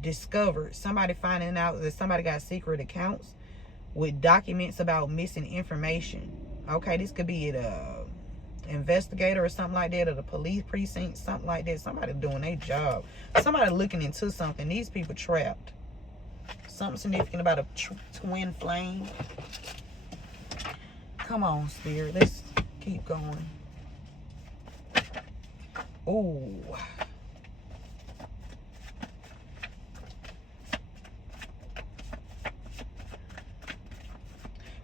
discovered. Somebody finding out that somebody got secret accounts with documents about missing information. Okay, this could be an investigator or something like that, or the police precinct, something like that. Somebody doing their job. Somebody looking into something. These people trapped. Something significant about a twin flame. Come on, Spirit. Let's keep going. Ooh.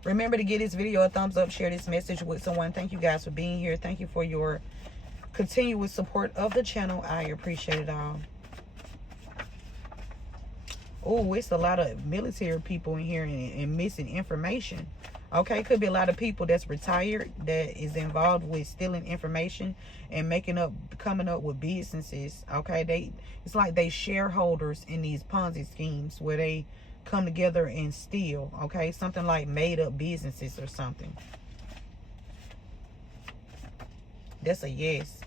Remember to give this video a thumbs up, share this message with someone. Thank you guys for being here. Thank you for your continuous support of the channel. I appreciate it all. Oh, it's a lot of military people in here and missing information. Okay, could be a lot of people that's retired that is involved with stealing information and coming up with businesses. Okay, it's like they shareholders in these Ponzi schemes where they come together and steal. Okay, something like made up businesses or something. That's a yes.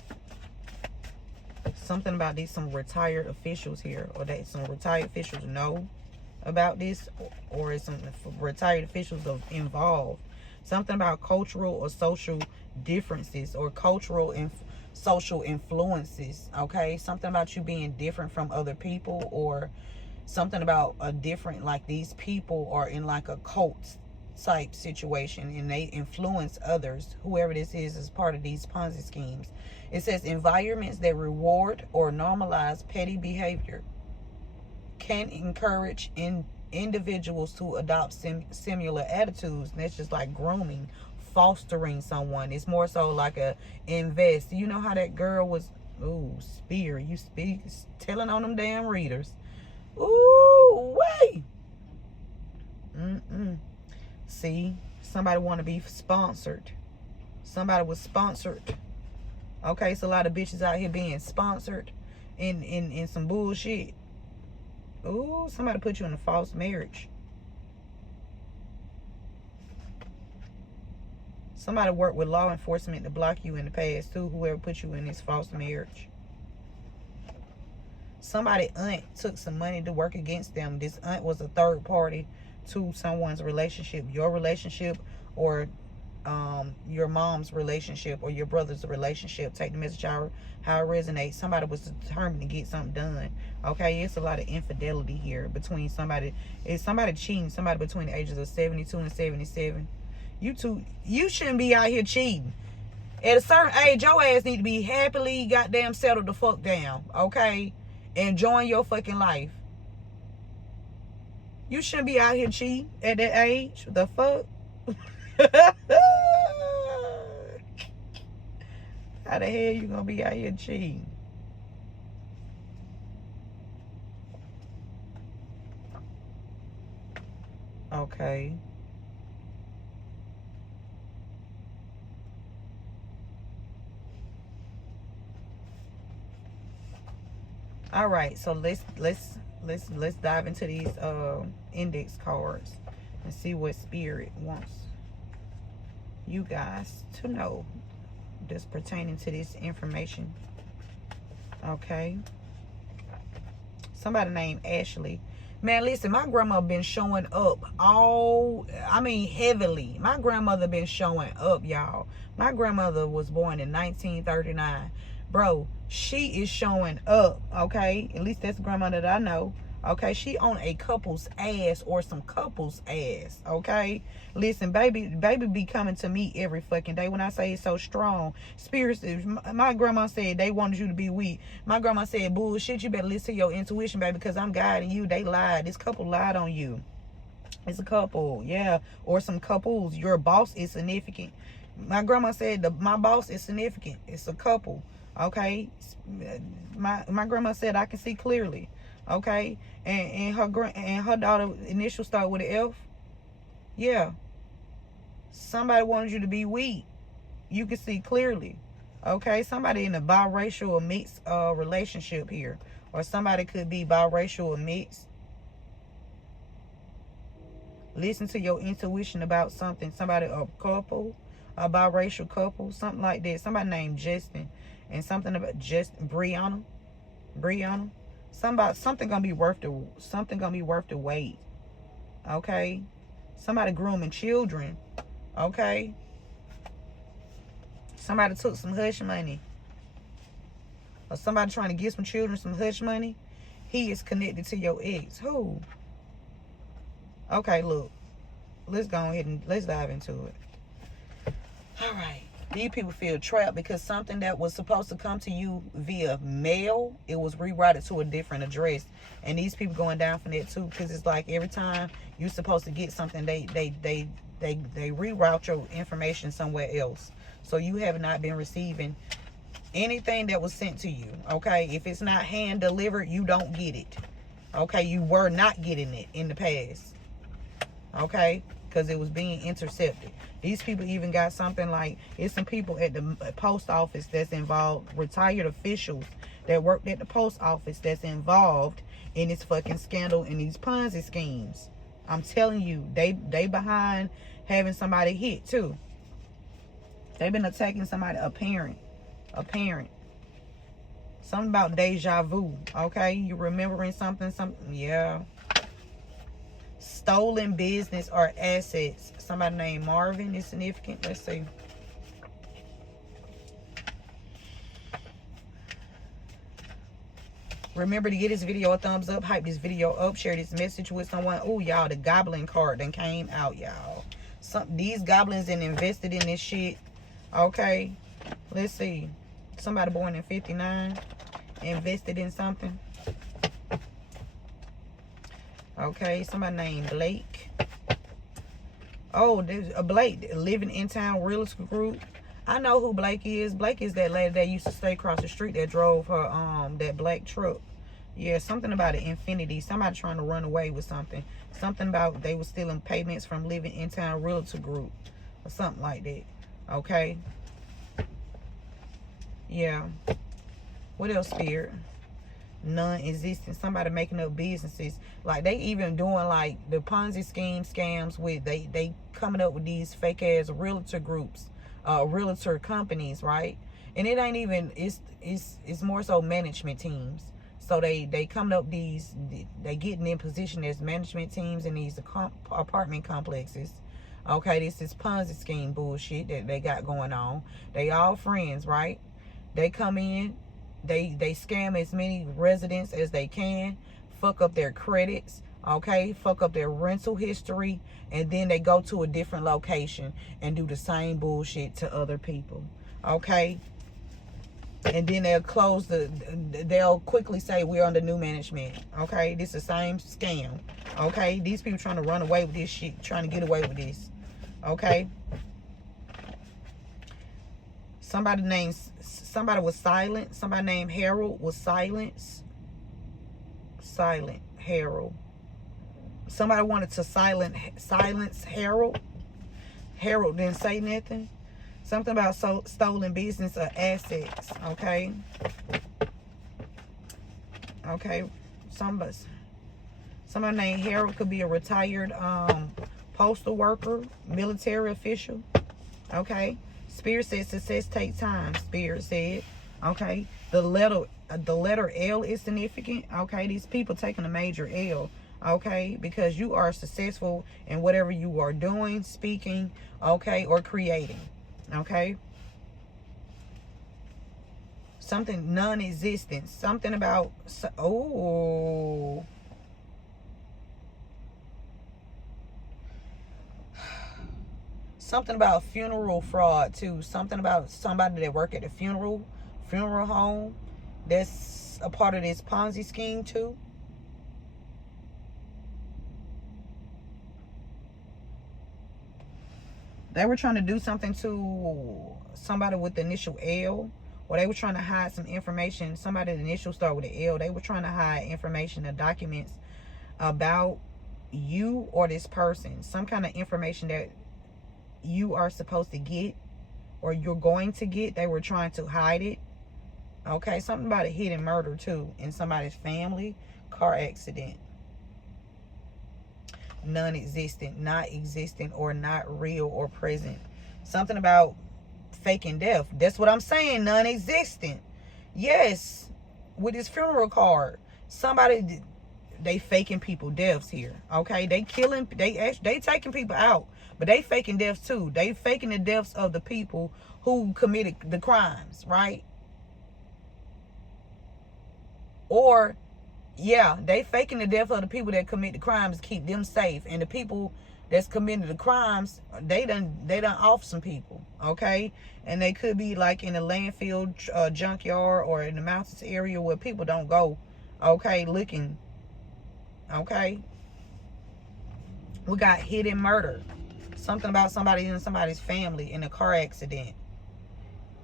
Something about some retired officials here, or that some retired officials know about this, or some retired officials involved. Something about cultural or social differences, or cultural and social influences. Okay, something about you being different from other people, or something about a different, like these people are in like a cult type situation and they influence others. Whoever this is part of these Ponzi schemes. It says environments that reward or normalize petty behavior can encourage individuals to adopt similar attitudes. And that's just like grooming, fostering someone. It's more so like a invest. You know how that girl was, ooh, Spear, you speak telling on them damn readers. Ooh, wait. See, somebody want to be sponsored. Somebody was sponsored. Okay, so a lot of bitches out here being sponsored in some bullshit. Ooh, somebody put you in a false marriage. Somebody worked with law enforcement to block you in the past too, whoever put you in this false marriage. Somebody aunt took some money to work against them. This aunt was a third party to someone's relationship, your relationship, or your mom's relationship, or your brother's relationship. Take the message how it resonates. Somebody was determined to get something done. Okay, it's a lot of infidelity here between somebody. Is somebody cheating? Somebody between the ages of 72 and 77. You shouldn't be out here cheating. At a certain age, your ass need to be happily goddamn settled the fuck down. Okay, enjoying your fucking life. You shouldn't be out here cheating at that age. The fuck. How the hell you gonna be out here cheating? Okay. All right, so let's dive into these index cards and see what spirit wants you guys to know that's pertaining to this information. Okay. Somebody named Ashley. Man, listen, my grandma been showing up heavily. My grandmother been showing up, y'all. My grandmother was born in 1939. Bro, she is showing up, okay? At least that's the grandma that I know. Okay, she on a couple's ass or some couple's ass, okay? Listen, baby be coming to me every fucking day. When I say it's so strong, spirits, my grandma said they wanted you to be weak. My grandma said, bullshit, you better listen to your intuition, baby, because I'm guiding you. They lied. This couple lied on you. It's a couple, yeah, or some couples. Your boss is significant. My grandma said my boss is significant. It's a couple, okay? My grandma said I can see clearly. Okay, and her daughter initial start with an F. Yeah. Somebody wanted you to be weak. You can see clearly. Okay, somebody in a biracial or mixed relationship here, or somebody could be biracial or mixed. Listen to your intuition about something. Somebody, a couple, a biracial couple, something like that. Somebody named Justin, and something about Brianna. Something gonna be worth the wait. Okay, somebody grooming children. Okay, somebody took some hush money, or somebody trying to give some children some hush money. He is connected to your ex. Who? Okay, look, let's go ahead and let's dive into it. All right. These people feel trapped because something that was supposed to come to you via mail, it was rerouted to a different address. And these people going down from that too, because it's like every time you're supposed to get something, they reroute your information somewhere else. So you have not been receiving anything that was sent to you. Okay, if it's not hand delivered, you don't get it. Okay, you were not getting it in the past. Okay, because it was being intercepted. These people even got something like, it's some people at the post office that's involved, retired officials that worked at the post office that's involved in this fucking scandal and these Ponzi schemes. I'm telling you, they behind having somebody hit too. They've been attacking somebody, a parent. Something about deja vu, okay? You remembering something, yeah. Stolen business or assets. Somebody named Marvin is significant. Let's see. Remember to give this video a thumbs up. Hype this video up. Share this message with someone. Oh, y'all, the goblin card done came out, y'all. These goblins done invested in this shit. Okay. Let's see. Somebody born in 59 invested in something. Okay, somebody named Blake. Oh, there's a Blake, Living in Town Realtor Group. I know who Blake is. Blake is that lady that used to stay across the street that drove her that black truck. Yeah, something about an infinity. Somebody trying to run away with something. Something about they were stealing payments from Living in Town Realtor Group or something like that. Okay. Yeah. What else, Spirit? non-existent. Somebody making up businesses, like they even doing like the Ponzi scams with they coming up with these fake ass realtor groups, realtor companies, right? And it ain't even, it's more so management teams. So they coming up these, they getting in position as management teams in these apartment complexes. Okay, this is Ponzi scheme bullshit that they got going on. They all friends, right? They come in, they scam as many residents as they can, fuck up their credits, okay, fuck up their rental history, and then they go to a different location and do the same bullshit to other people, okay? And then they'll quickly say we're under new management, okay? This is the same scam, okay? These people trying to run away with this shit, trying to get away with this, okay? Somebody was silent. Somebody named Harold was silent Harold. Somebody wanted to silence Harold. Harold didn't say nothing. Something about stolen business or assets. Okay. Somebody named Harold could be a retired postal worker, military official. Okay. Spirit said success takes time. Spirit said, okay. The letter L is significant. Okay, these people taking a major L. Okay, because you are successful in whatever you are doing, speaking, okay, or creating. Okay. Something non-existent. Something about something about funeral fraud too. Something about somebody that work at the funeral home that's a part of this Ponzi scheme too. They were trying to do something to somebody with the initial L, or they were trying to hide some information. Somebody the initial start with the L. They were trying to hide information or documents about you or this person. Some kind of information that you are supposed to get or you're going to get. They were trying to hide it. Okay, something about a hidden murder too in somebody's family. Car accident. Non-existent, not existent, or not real or present. Something about faking death. That's what I'm saying. Non-existent. Yes, with this funeral card, somebody, they faking people deaths here. Okay, they killing, they taking people out, but they faking deaths too. They faking the deaths of the people who committed the crimes, right? Or yeah, they faking the death of the people that commit the crimes to keep them safe. And the people that's committed the crimes, they done off some people, okay? And they could be like in a landfill, junkyard, or in the mountains area where people don't go, okay, looking, okay? We got hidden murder. Something about somebody in somebody's family in a car accident.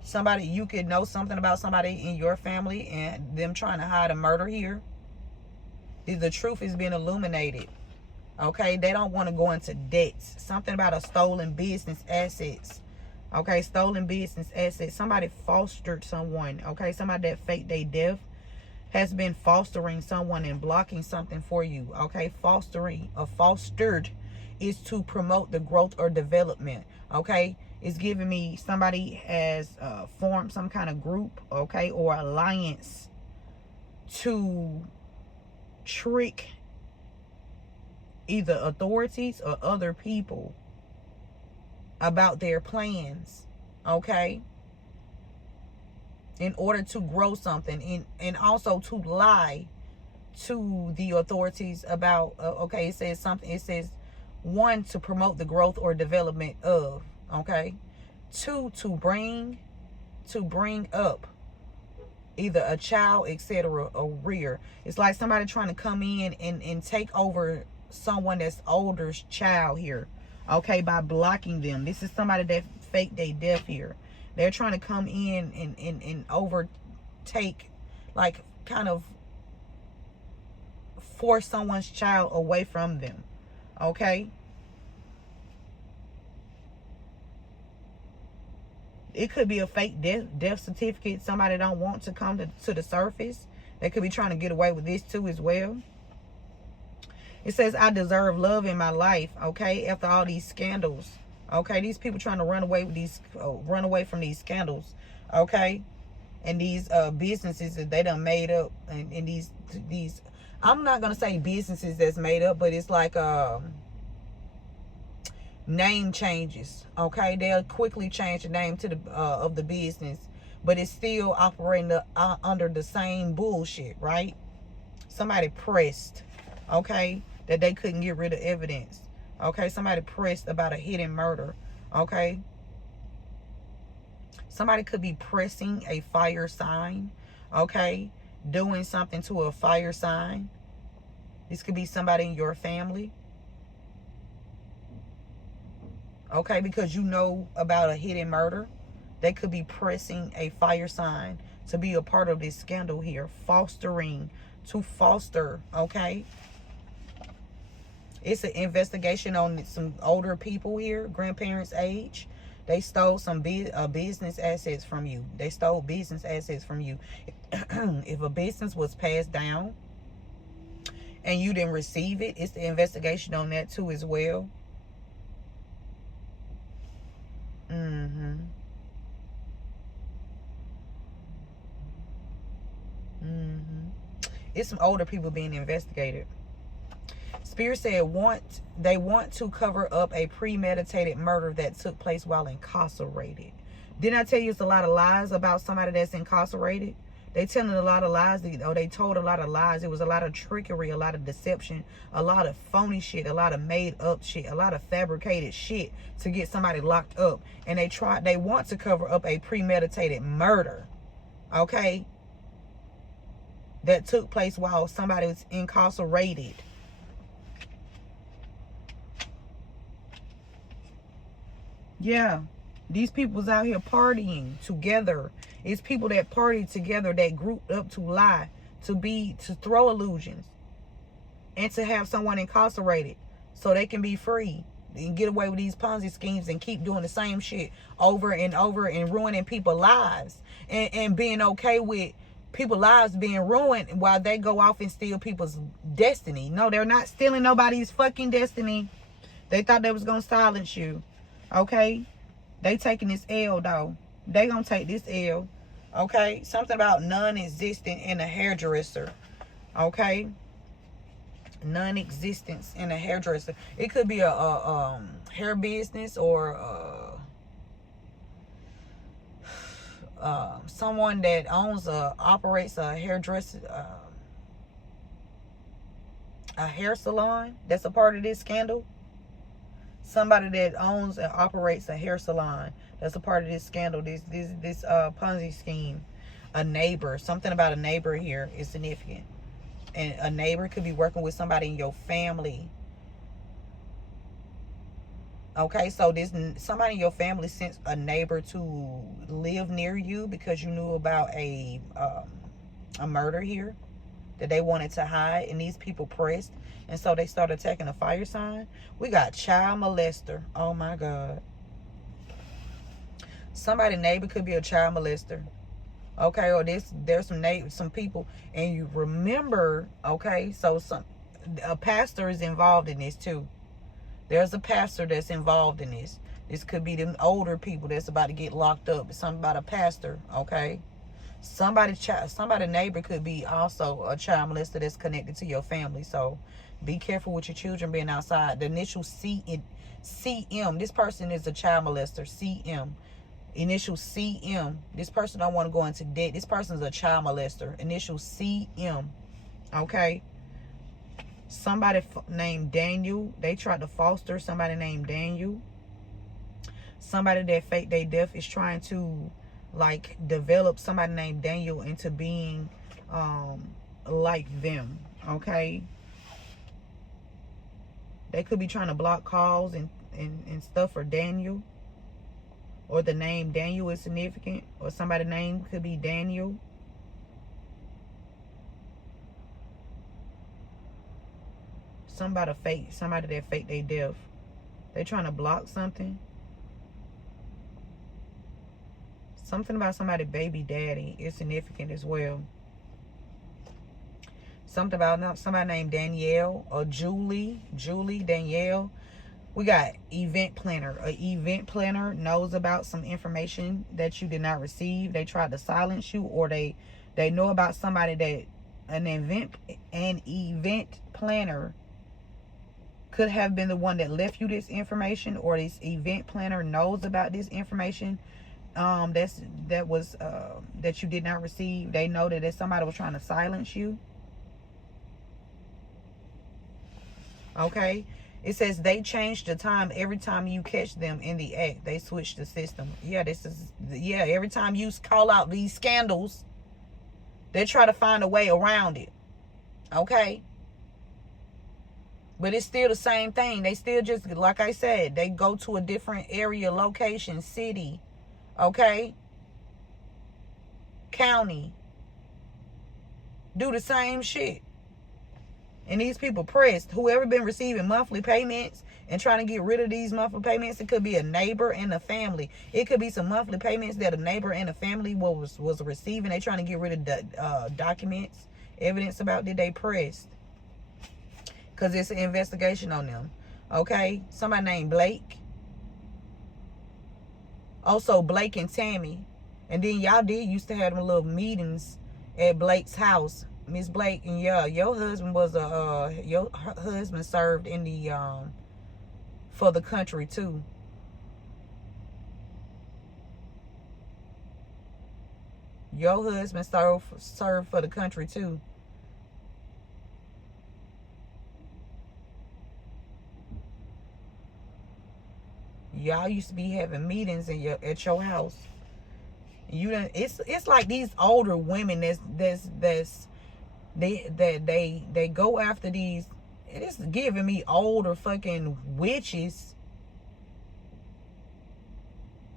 Somebody, you could know something about somebody in your family and them trying to hide a murder here. The truth is being illuminated. Okay, they don't want to go into debts. Something about a stolen business assets. Okay, stolen business assets. Somebody fostered someone. Okay, somebody that faked their death has been fostering someone and blocking something for you. Okay, fostering or fostered is to promote the growth or development. Okay, it's giving me somebody has formed some kind of group, okay, or alliance to trick either authorities or other people about their plans, okay, in order to grow something, and also to lie to the authorities about okay, it says something, it says 1, to promote the growth or development of, okay, 2, to bring up either a child, etc., or rear. It's like somebody trying to come in and take over someone that's older's child here, okay, by blocking them. This is somebody that faked their death here. They're trying to come in and overtake, like kind of force someone's child away from them, okay? It could be a fake death certificate. Somebody don't want to come to the surface. They could be trying to get away with this too as well. It says, I deserve love in my life, okay, after all these scandals. Okay, these people trying to run away from these scandals, okay, and these businesses that they done made up, and these I'm not gonna say businesses that's made up, but it's like name changes. Okay, they'll quickly change the name to the of the business, but it's still operating under the same bullshit, right? Somebody pressed, okay, that they couldn't get rid of evidence. Okay, somebody pressed about a hidden murder. Okay, somebody could be pressing a fire sign. Okay, doing something to a fire sign. This could be somebody in your family. Okay, because you know about a hidden murder. They could be pressing a fire sign to be a part of this scandal here. Fostering, to foster, okay? It's an investigation on some older people here, grandparents' age. They stole some business assets from you. They stole business assets from you. If a business was passed down and you didn't receive it, it's the investigation on that too as well. It's some older people being investigated. Spirit said they want to cover up a premeditated murder that took place while incarcerated. Didn't I tell you it's a lot of lies about somebody that's incarcerated? They telling a lot of lies, or they told a lot of lies. It was a lot of trickery, a lot of deception, a lot of phony shit, a lot of made up shit, a lot of fabricated shit to get somebody locked up. And they want to cover up a premeditated murder, okay, that took place while somebody was incarcerated. Yeah, these people was out here partying together. It's people that partied together, that grouped up to lie, to throw illusions, and to have someone incarcerated so they can be free and get away with these Ponzi schemes and keep doing the same shit over and over and ruining people's lives and being okay with people's lives being ruined while they go off and steal people's destiny. No, they're not stealing nobody's fucking destiny. They thought they was gonna silence you. Okay, they taking this L though. They gonna take this L. Okay, something about non-existent in a hairdresser. Okay, non-existence in a hairdresser. It could be a hair business or someone that operates a hairdresser, a hair salon. That's a part of this scandal. Somebody that owns and operates a hair salon. That's a part of this scandal. This Ponzi scheme. A neighbor. Something about a neighbor here is significant. And a neighbor could be working with somebody in your family. Okay, so somebody in your family sent a neighbor to live near you because you knew about a murder here that they wanted to hide, and these people pressed, and so they started attacking a fire sign. We got child molester. Oh my God. Somebody neighbor could be a child molester. Okay, or there's some people, and you remember, okay, so a pastor is involved in this too. There's a pastor that's involved in this. This could be them older people that's about to get locked up. It's something about a pastor, okay? Somebody neighbor could be also a child molester that's connected to your family. So be careful with your children being outside. The initial CM. This person is a child molester. CM. Initial CM. This person don't want to go into debt. This person is a child molester. Initial CM. Okay. Somebody named Daniel. They tried to foster somebody named Daniel. Somebody that faked their death is trying to like develop somebody named Daniel into being like them. Okay. They could be trying to block calls and stuff for Daniel. Or the name Daniel is significant. Or somebody's name could be Daniel. Somebody that faked their death. They trying to block something. Something about somebody's baby daddy is significant as well. Something about somebody named Danielle or Julie, Danielle. We got event planner. An event planner knows about some information that you did not receive. They tried to silence you, or they know about somebody that an event planner could have been the one that left you this information, or this event planner knows about this information that you did not receive. They know that somebody was trying to silence you. Okay. It says they change the time every time you catch them in the act. They switch the system. Yeah, every time you call out these scandals, they try to find a way around it. Okay? But it's still the same thing. They still just, like I said, they go to a different area, location, city, okay? County. Do the same shit. And these people pressed. Whoever been receiving monthly payments and trying to get rid of these monthly payments, it could be a neighbor and a family. It could be some monthly payments that a neighbor and a family was receiving. They trying to get rid of the documents, evidence about that they pressed. Because it's an investigation on them. Okay? Somebody named Blake. Also, Blake and Tammy. And then y'all did used to have them little meetings at Blake's house. Miss Blake, and yeah, your husband was your husband served in the for the country too. Your husband served for the country too. Y'all used to be having meetings at your house. It's like these older women they go after these. It is giving me older fucking witches.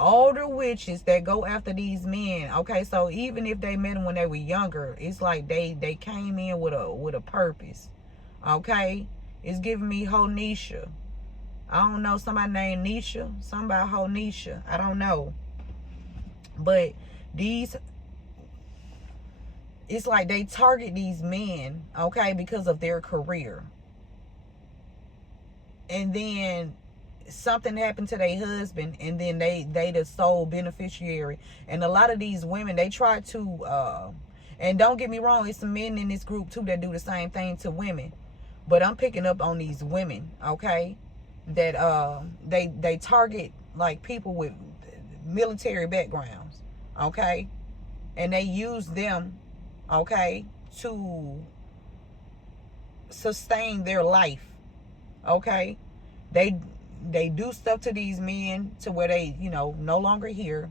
Older witches that go after these men. Okay, so even if they met them when they were younger, it's like they came in with a purpose. Okay, it's giving me Honisha. I don't know, somebody named Nisha, somebody Honisha. I don't know, but it's like they target these men, okay, because of their career. And then something happened to their husband, and then they the sole beneficiary. And a lot of these women, they try to and don't get me wrong, it's some men in this group too that do the same thing to women. But I'm picking up on these women, okay, that they target like people with military backgrounds, okay, and they use them, okay, to sustain their life. Okay, they do stuff to these men to where they, no longer here,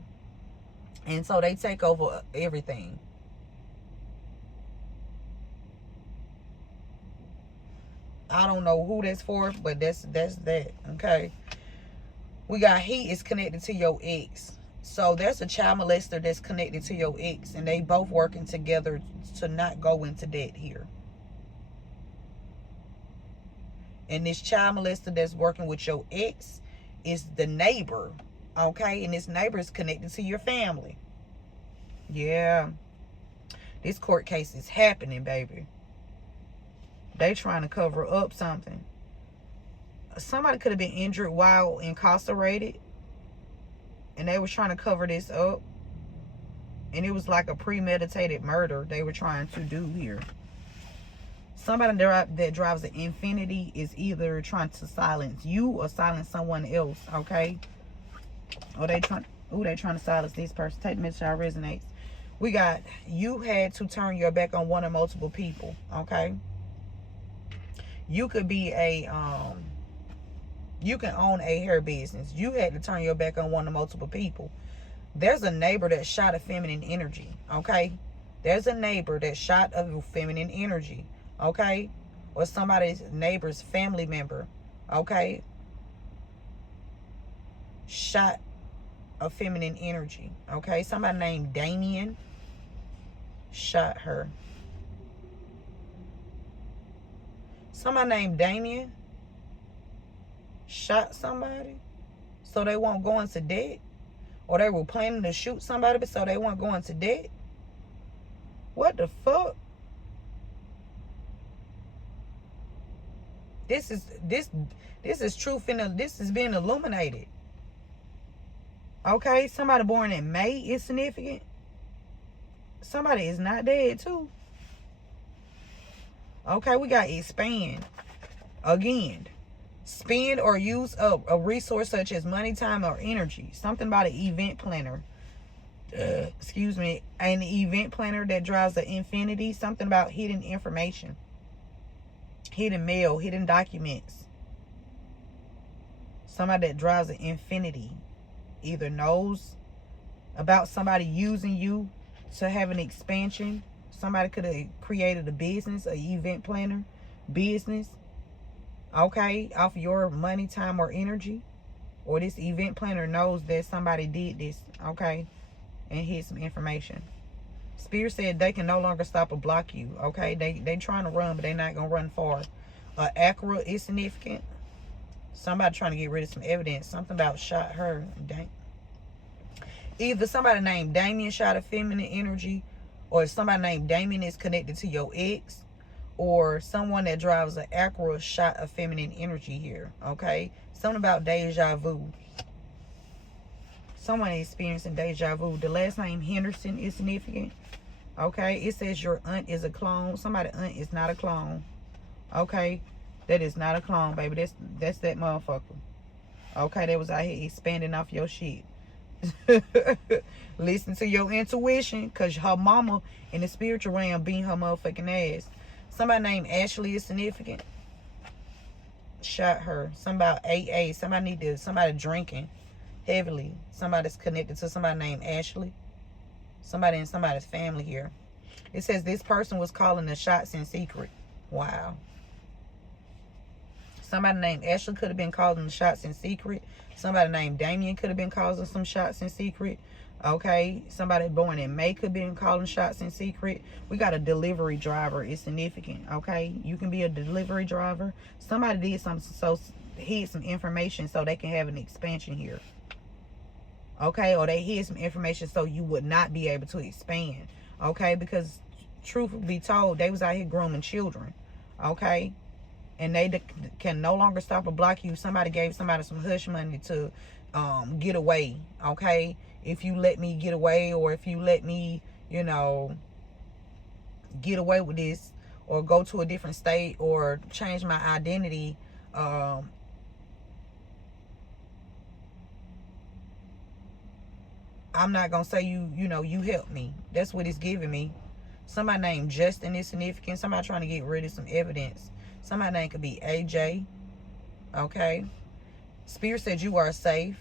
and so they take over everything. I don't know who that's for, but that's that. Okay, we got he is connected to your ex. So there's a child molester that's connected to your ex, and they both working together to not go into debt here. And this child molester that's working with your ex is the neighbor, okay? And this neighbor is connected to your family. Yeah. This court case is happening, baby. They trying to cover up something. Somebody could have been injured while incarcerated, and they were trying to cover this up. And it was like a premeditated murder they were trying to do here. Somebody that drives an Infinity is either trying to silence you or silence someone else, okay? Or they trying to silence this person. Take the message that resonates. We got, you had to turn your back on one or multiple people, okay? You could be you can own a hair business. You had to turn your back on one or multiple people. There's a neighbor that shot a feminine energy, okay? There's a neighbor that shot a feminine energy, okay? Or somebody's neighbor's family member, okay? Shot a feminine energy, okay? Somebody named Damien shot her. Somebody named Damien shot somebody so they won't go into debt. Or they were planning to shoot somebody so they weren't going to debt. What the fuck? This is truth this is being illuminated. Okay, somebody born in May is significant. Somebody is not dead too. Okay, we got expand. Again, spend or use a resource such as money, time, or energy. Something about an event planner. Excuse me, an event planner that drives the infinity. Something about hidden information, hidden mail, hidden documents. Somebody that drives the infinity either knows about somebody using you to have an expansion. Somebody could have created a business, an event planner business, okay, off your money, time, or energy. Or this event planner knows that somebody did this, okay, and hid some information. Spirit said they can no longer stop or block you, okay? They trying to run, but they're not going to run far. Accurate is significant. Somebody trying to get rid of some evidence. Something about shot her. Dang. Either somebody named Damien shot a feminine energy, or somebody named Damien is connected to your ex, or someone that drives an Acura shot a feminine energy here, okay? Something about deja vu. Someone experiencing deja vu. The last name Henderson is significant, okay? It says your aunt is a clone. Somebody's aunt is not a clone, okay? That is not a clone, baby. That's that motherfucker, okay? That was out here expanding off your shit. Listen to your intuition, because her mama in the spiritual realm being her motherfucking ass. Somebody named Ashley is significant. Shot her. Somebody AA. Somebody drinking heavily. Somebody's connected to somebody named Ashley. Somebody in somebody's family here. It says this person was calling the shots in secret. Wow. Somebody named Ashley could have been calling the shots in secret. Somebody named Damien could have been causing some shots in secret. Okay. Somebody born in May could have been calling shots in secret. We got a delivery driver. It's significant. Okay. You can be a delivery driver. Somebody did something, so hid some information so they can have an expansion here. Okay. Or they hid some information so you would not be able to expand. Okay. Because truth be told, they was out here grooming children. Okay. And they can no longer stop or block you. Somebody gave somebody some hush money to get away, okay? If you let me get away, or if you let me, you know, get away with this, or go to a different state, or change my identity, I'm not going to say you know, you helped me. That's what it's giving me. Somebody named Justin is significant. Somebody trying to get rid of some evidence. Somebody's name could be AJ. Okay. Spirit said you are safe.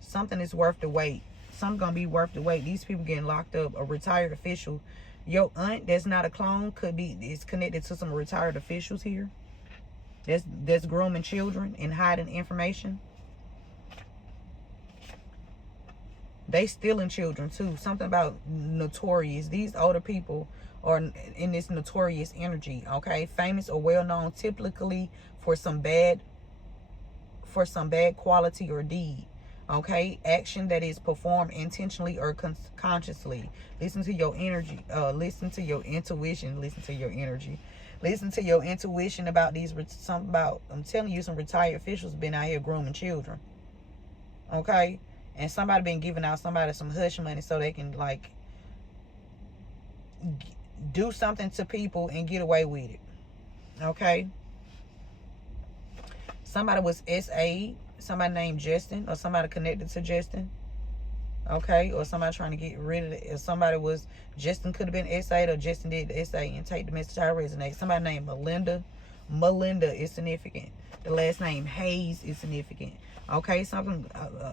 Something is worth the wait. Something gonna be worth the wait. These people getting locked up. A retired official. Your aunt that's not a clone is connected to some retired officials here. That's grooming children and hiding information. They stealing children too. Something about notorious. These older people are in this notorious energy, okay? Famous or well-known, typically for some bad quality or deed, okay? Action that is performed intentionally or consciously. Listen to your energy. Listen to your intuition. Listen to your energy. Listen to your intuition about these. I'm telling you, some retired officials been out here grooming children, okay? And somebody been giving out somebody some hush money so they can, like, do something to people and get away with it. Okay. Somebody was SA. Somebody named Justin, or somebody connected to Justin. Okay. Or somebody trying to get rid of it. If somebody was, Justin could have been SA, or Justin did the SA and take the message I resonate. Somebody named Melinda. Melinda is significant. The last name Hayes is significant. Okay. Something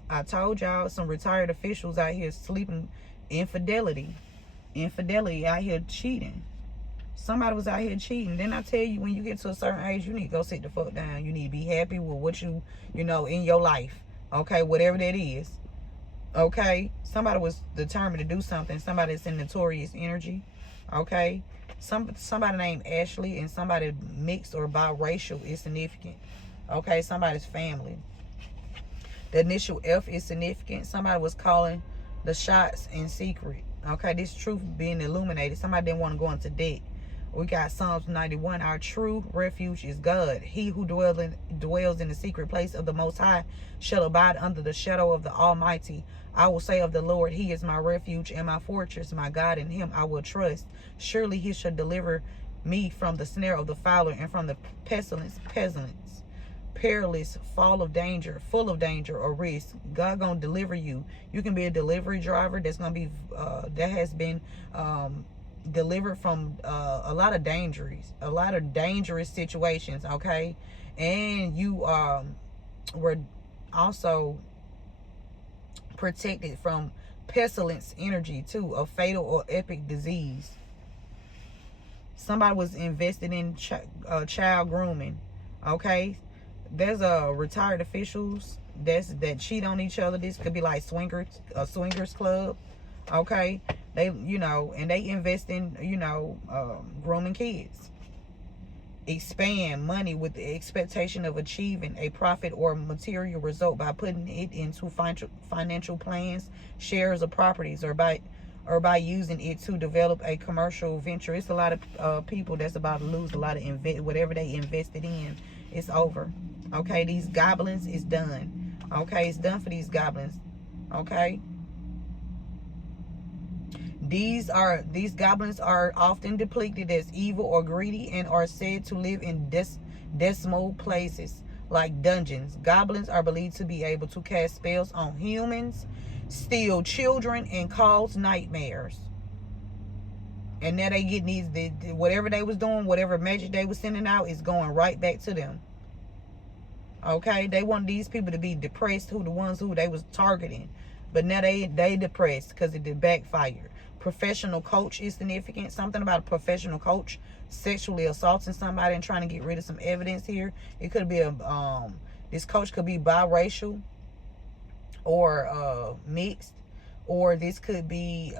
I told y'all, some retired officials out here sleeping. Infidelity out here cheating. Somebody was out here cheating. Then I tell you, when you get to a certain age, you need to go sit the fuck down. You need to be happy with what you know, in your life. Okay, whatever that is. Okay, somebody was determined to do something. Somebody that's in notorious energy. Okay, somebody named Ashley and somebody mixed or biracial is significant. Okay, somebody's family. The initial F is significant. Somebody was calling the shots in secret. Okay, this truth being illuminated. Somebody didn't want to go into debt, We got Psalms 91. Our true refuge is God. He who dwells in the secret place of the Most High shall abide under the shadow of the Almighty. I will say of the Lord, He is my refuge and my fortress, my God, in Him I will trust. Surely He shall deliver me from the snare of the fowler and from the pestilence, perilous, full of danger or risk. God gonna deliver you. You can be a delivery driver that's gonna be that has been delivered from a lot of dangerous situations. Okay, and you were also protected from pestilence energy too, a fatal or epic disease. Somebody was invested in child grooming. Okay, there's retired officials that cheat on each other. This could be like a swingers club. Okay, they and they invest in grooming kids. Expand money with the expectation of achieving a profit or material result by putting it into financial plans, shares of properties, or by using it to develop a commercial venture. It's a lot of people that's about to lose a lot of whatever they invested in. It's over. Okay, these goblins is done. Okay, it's done for these goblins. Okay. These goblins are often depicted as evil or greedy and are said to live in dismal places like dungeons. Goblins are believed to be able to cast spells on humans, steal children, and cause nightmares. And now they get whatever they was doing, whatever magic they was sending out is going right back to them. Okay, they want these people to be depressed, the ones who they was targeting, but now they depressed because it backfired. Professional coach is significant. Something about a professional coach sexually assaulting somebody and trying to get rid of some evidence here. It could be this coach could be biracial or mixed, or this could be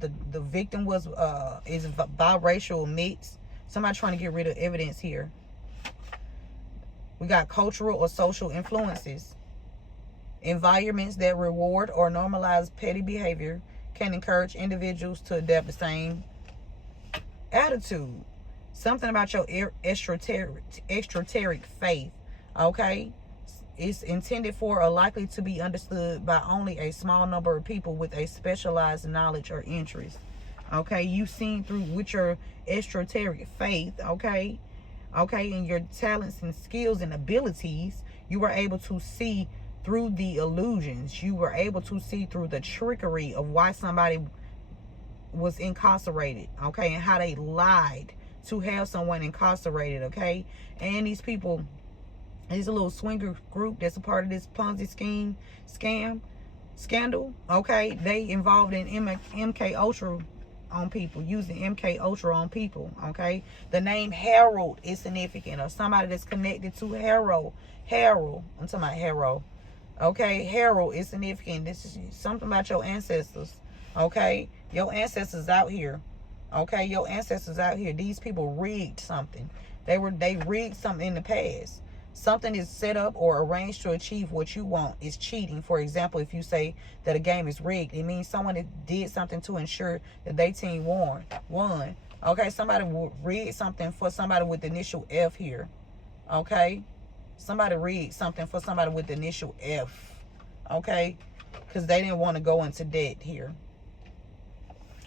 the victim is biracial mixed. Somebody trying to get rid of evidence here. We got cultural or social influences. Environments that reward or normalize petty behavior can encourage individuals to adapt the same attitude. Something about your extraterritorial faith. Okay, it's intended for or likely to be understood by only a small number of people with a specialized knowledge or interest. Okay, you seen through with your extraterritorial faith. Okay, and your talents and skills and abilities, you were able to see through the illusions. You were able to see through the trickery of why somebody was incarcerated. Okay, and how they lied to have someone incarcerated. Okay, and these people, there's a little swinger group that's a part of this Ponzi scandal. Okay, they involved in MK Ultra on people, using MK Ultra on people. Okay, the name Harold is significant, or somebody that's connected to Harold. I'm talking about Harold. Okay, Harold is significant. This is something about your ancestors. Okay, your ancestors out here. Okay, your ancestors out here. These people rigged something. They rigged something in the past. Something is set up or arranged to achieve what you want. Is cheating. For example, if you say that a game is rigged, it means someone that did something to ensure that their team won. Okay, somebody rigged something for somebody with the initial F here. Okay, somebody rigged something for somebody with the initial F. Okay, because they didn't want to go into debt here.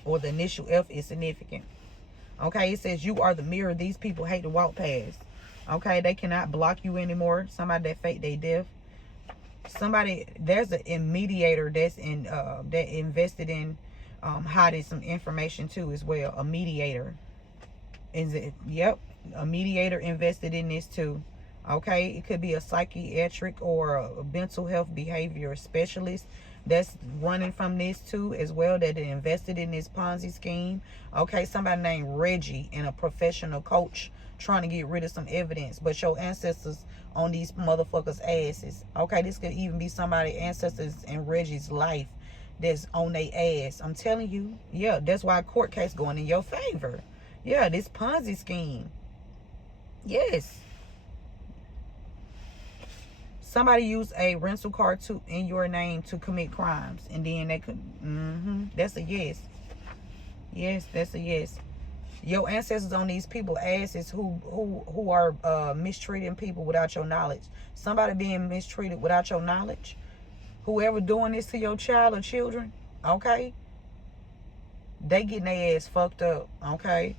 Or the initial F is significant. Okay, it says you are the mirror these people hate to walk past. Okay, they cannot block you anymore. Somebody that fake they death. Somebody, there's a mediator that's that invested in hiding some information too as well. A mediator. Is it? Yep, a mediator invested in this too. Okay, it could be a psychiatric or a mental health behavior specialist that's running from this too as well, that invested in this Ponzi scheme. Okay, somebody named Reggie and a professional coach trying to get rid of some evidence, but your ancestors on these motherfuckers' asses. Okay, this could even be somebody ancestors in Reggie's life that's on their ass. I'm telling you, yeah, that's why a court case going in your favor. Yeah, this Ponzi scheme. Yes. Somebody used a rental car in your name to commit crimes, and then they could. That's a yes. Yes, that's a yes. Your ancestors on these people asses who are mistreating people without your knowledge. Somebody being mistreated without your knowledge. Whoever doing this to your child or children, okay, they getting their ass fucked up, okay.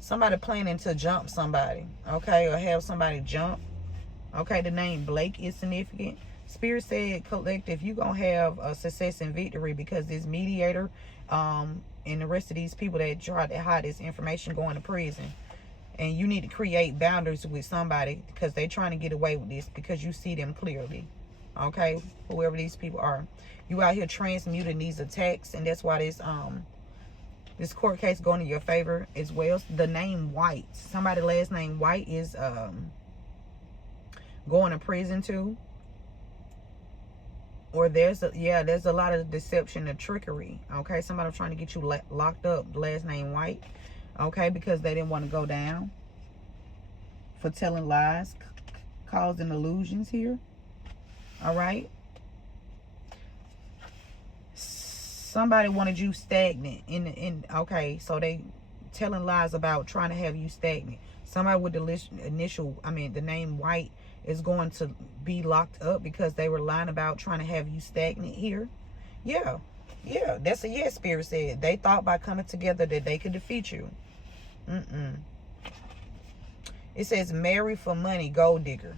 Somebody planning to jump somebody, okay, or have somebody jump, okay. The name Blake is significant. Spirit said, collective, you gonna have a success and victory, because this mediator and the rest of these people that tried to hide this information going to prison. And you need to create boundaries with somebody, because they trying to get away with this, because you see them clearly, okay. Whoever these people are, you out here transmuting these attacks, and that's why this court case going in your favor as well. The name White, somebody last name White is going to prison too. Or there's a lot of deception and trickery, okay. Somebody trying to get you locked up, last name White, okay, because they didn't want to go down for telling lies, causing illusions here, all right. Somebody wanted you stagnant okay, so they telling lies about trying to have you stagnant. Somebody with the name White is going to be locked up because they were lying about trying to have you stagnant here. Yeah, that's a yes. Spirit said they thought by coming together that they could defeat you. It says marry for money, gold digger.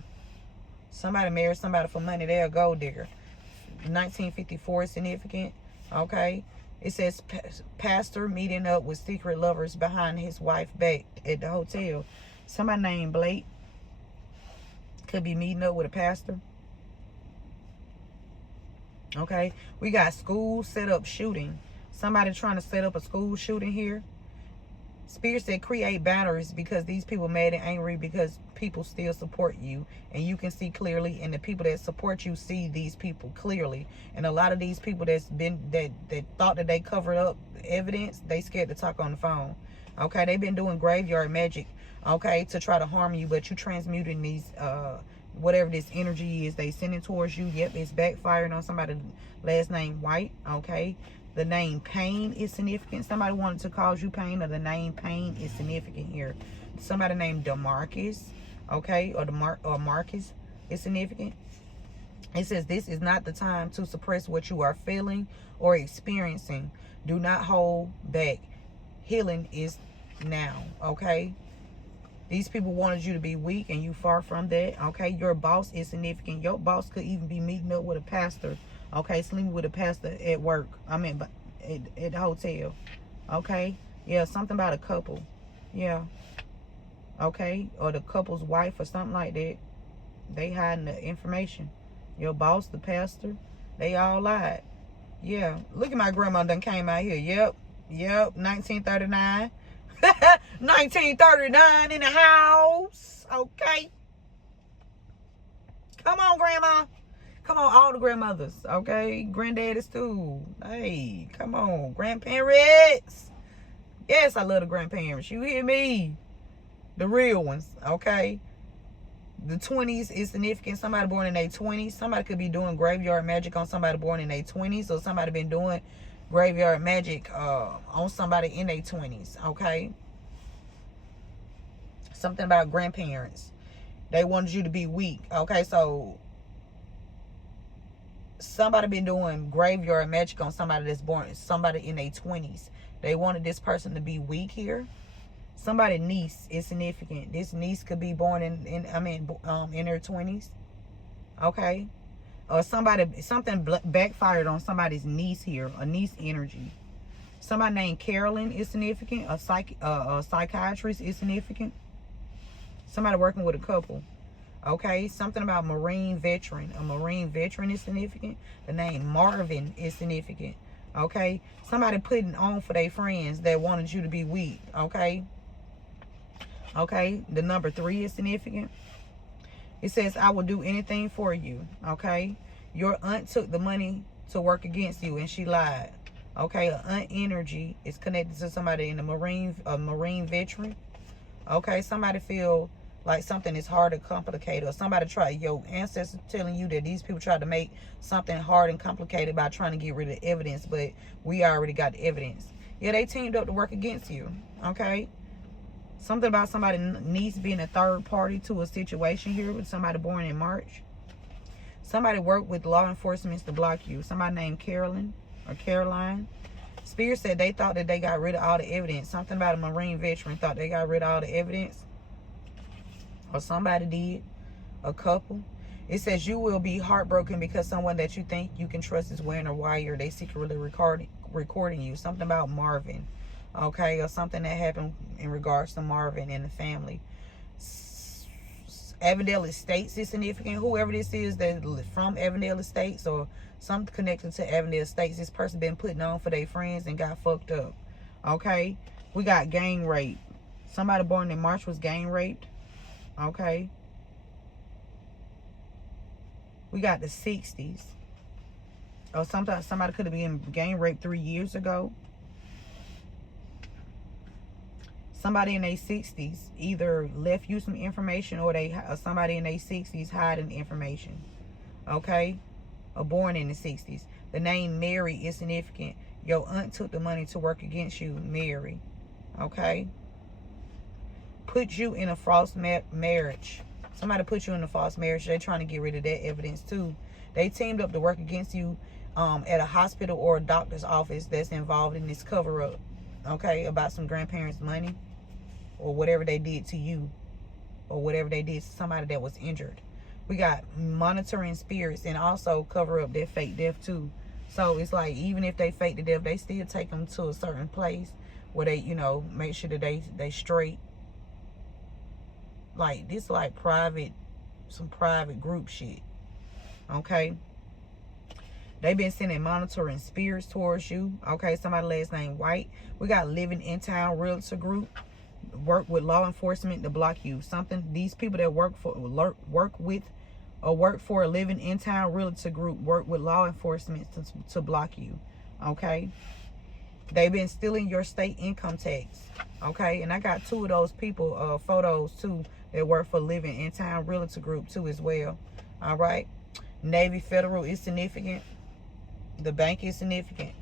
Somebody married somebody for money, they're a gold digger. 1954 is significant, okay. It says pastor meeting up with secret lovers behind his wife back at the hotel. Somebody named Blake could be meeting up with a pastor, okay. We got school set up shooting. Somebody trying to set up a school shooting here. Spirit said create boundaries, because these people mad and angry because people still support you, and you can see clearly, and the people that support you see these people clearly. And a lot of these people that thought that they covered up evidence, they scared to talk on the phone, okay. They've been doing graveyard magic, okay, to try to harm you, but you transmuting these whatever this energy is they sending towards you. Yep, it's backfiring on somebody last name White, okay. The name Pain is significant. Somebody wanted to cause you pain, or the name Pain is significant here. Somebody named DeMarcus, okay, or Marcus is significant. It says this is not the time to suppress what you are feeling or experiencing. Do not hold back. Healing is now, okay. These people wanted you to be weak, and you far from that, okay. Your boss is significant. Your boss could even be meeting up with a pastor, okay, sleeping with a pastor at work. I mean, at the hotel, okay. Yeah, something about a couple, yeah, okay, or the couple's wife or something like that. They hiding the information. Your boss, the pastor, they all lied. Yeah, look at my grandma done came out here. Yep, 1939. 1939 in the house, okay. Come on, grandma. Come on, all the grandmothers, okay? Granddaddies too. Hey, come on, grandparents. Yes, I love the grandparents. You hear me? The real ones, okay? The 20s is significant. Somebody born in their 20s. Somebody could be doing graveyard magic on somebody born in their 20s, or somebody been doing graveyard magic on somebody in their 20s, okay? Something about grandparents. They wanted you to be weak, okay? So somebody been doing graveyard magic on somebody that's born, somebody in their 20s. They wanted this person to be weak here. Somebody niece is significant. This niece could be born in her 20s, okay. Or something backfired on somebody's niece here, a niece energy. Somebody named Carolyn is significant. A psychiatrist is significant. Somebody working with a couple, okay. Something about Marine veteran. A Marine veteran is significant. The name Marvin is significant, okay. Somebody putting on for their friends that wanted you to be weak, okay. Okay, the number 3 is significant. It says, I will do anything for you, okay. Your aunt took the money to work against you, and she lied, okay. An aunt energy is connected to somebody in a Marine veteran, okay. Somebody feel like something is hard and complicated, or somebody your ancestors telling you that these people tried to make something hard and complicated by trying to get rid of evidence, but we already got the evidence. Yeah, they teamed up to work against you, okay. Something about somebody niece being a third party to a situation here with somebody born in March. Somebody worked with law enforcement to block you. Somebody named Carolyn or Caroline. Spirit said they thought that they got rid of all the evidence. Something about a Marine veteran thought they got rid of all the evidence. Or somebody did. A couple. It says you will be heartbroken because someone that you think you can trust is wearing a wire. They secretly recording you. Something about Marvin. Okay, or something that happened in regards to Marvin and the family. Avondale Estates is significant. Whoever this is that from Avondale Estates or something connected to Avondale Estates, this person been putting on for their friends and got fucked up. Okay, we got gang rape. Somebody born in March was gang raped. Okay, we got the 60s. Or sometimes somebody could have been gang raped 3 years ago. Somebody in their 60s either left you some information or somebody in their 60s hiding information. Okay? Or born in the 60s. The name Mary is significant. Your aunt took the money to work against you, Mary. Okay? Put you in a false marriage. Somebody put you in a false marriage. They're trying to get rid of that evidence too. They teamed up to work against you at a hospital or a doctor's office that's involved in this cover-up. Okay? About some grandparents' money. Or whatever they did to you. Or whatever they did to somebody that was injured. We got monitoring spirits and also cover up their fake death too. So it's like even if they fake the death, they still take them to a certain place where they, you know, make sure that they straight. Like this like some private group shit. Okay? They've been sending monitoring spirits towards you. Okay, somebody last name White. We got Living in Town Realtor Group. Work with law enforcement to block you. Something these people that work for a Living in Town Realtor Group work with law enforcement to block you. Okay, they've been stealing your state income tax. Okay, and I got 2 of those people photos too that work for Living in Town Realtor Group too as well. All right, Navy Federal is significant. The bank is significant.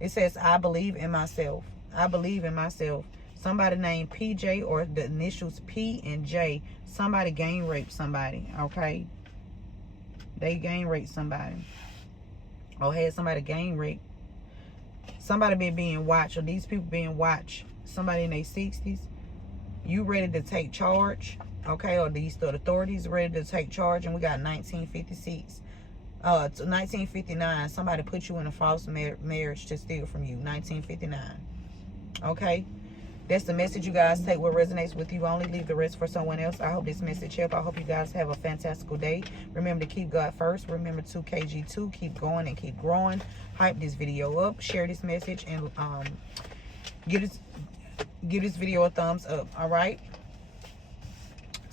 It says I believe in myself. I believe in myself. Somebody named PJ or the initials P and J. Somebody gang raped somebody. Okay. They gang raped somebody. Or had somebody gang rape. Somebody been being watched. Or these people being watched. Somebody in their 60s. You ready to take charge. Okay. Or these authorities ready to take charge. And we got 1956. 1959. Somebody put you in a false marriage to steal from you. 1959. Okay. That's the message, you guys. Take what resonates with you only. Leave the rest for someone else. I hope this message helped. I hope you guys have a fantastical day. Remember to keep God first. Remember to KG2. Keep going and keep growing. Hype this video up. Share this message. And give this video a thumbs up. Alright?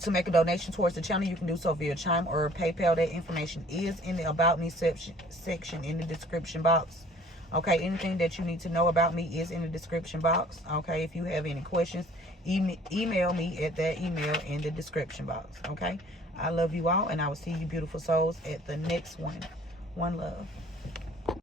To make a donation towards the channel, you can do so via Chime or PayPal. That information is in the About Me section in the description box. Okay, anything that you need to know about me is in the description box. Okay, if you have any questions, email me at that email in the description box. Okay, I love you all, and I will see you beautiful souls at the next one. One love.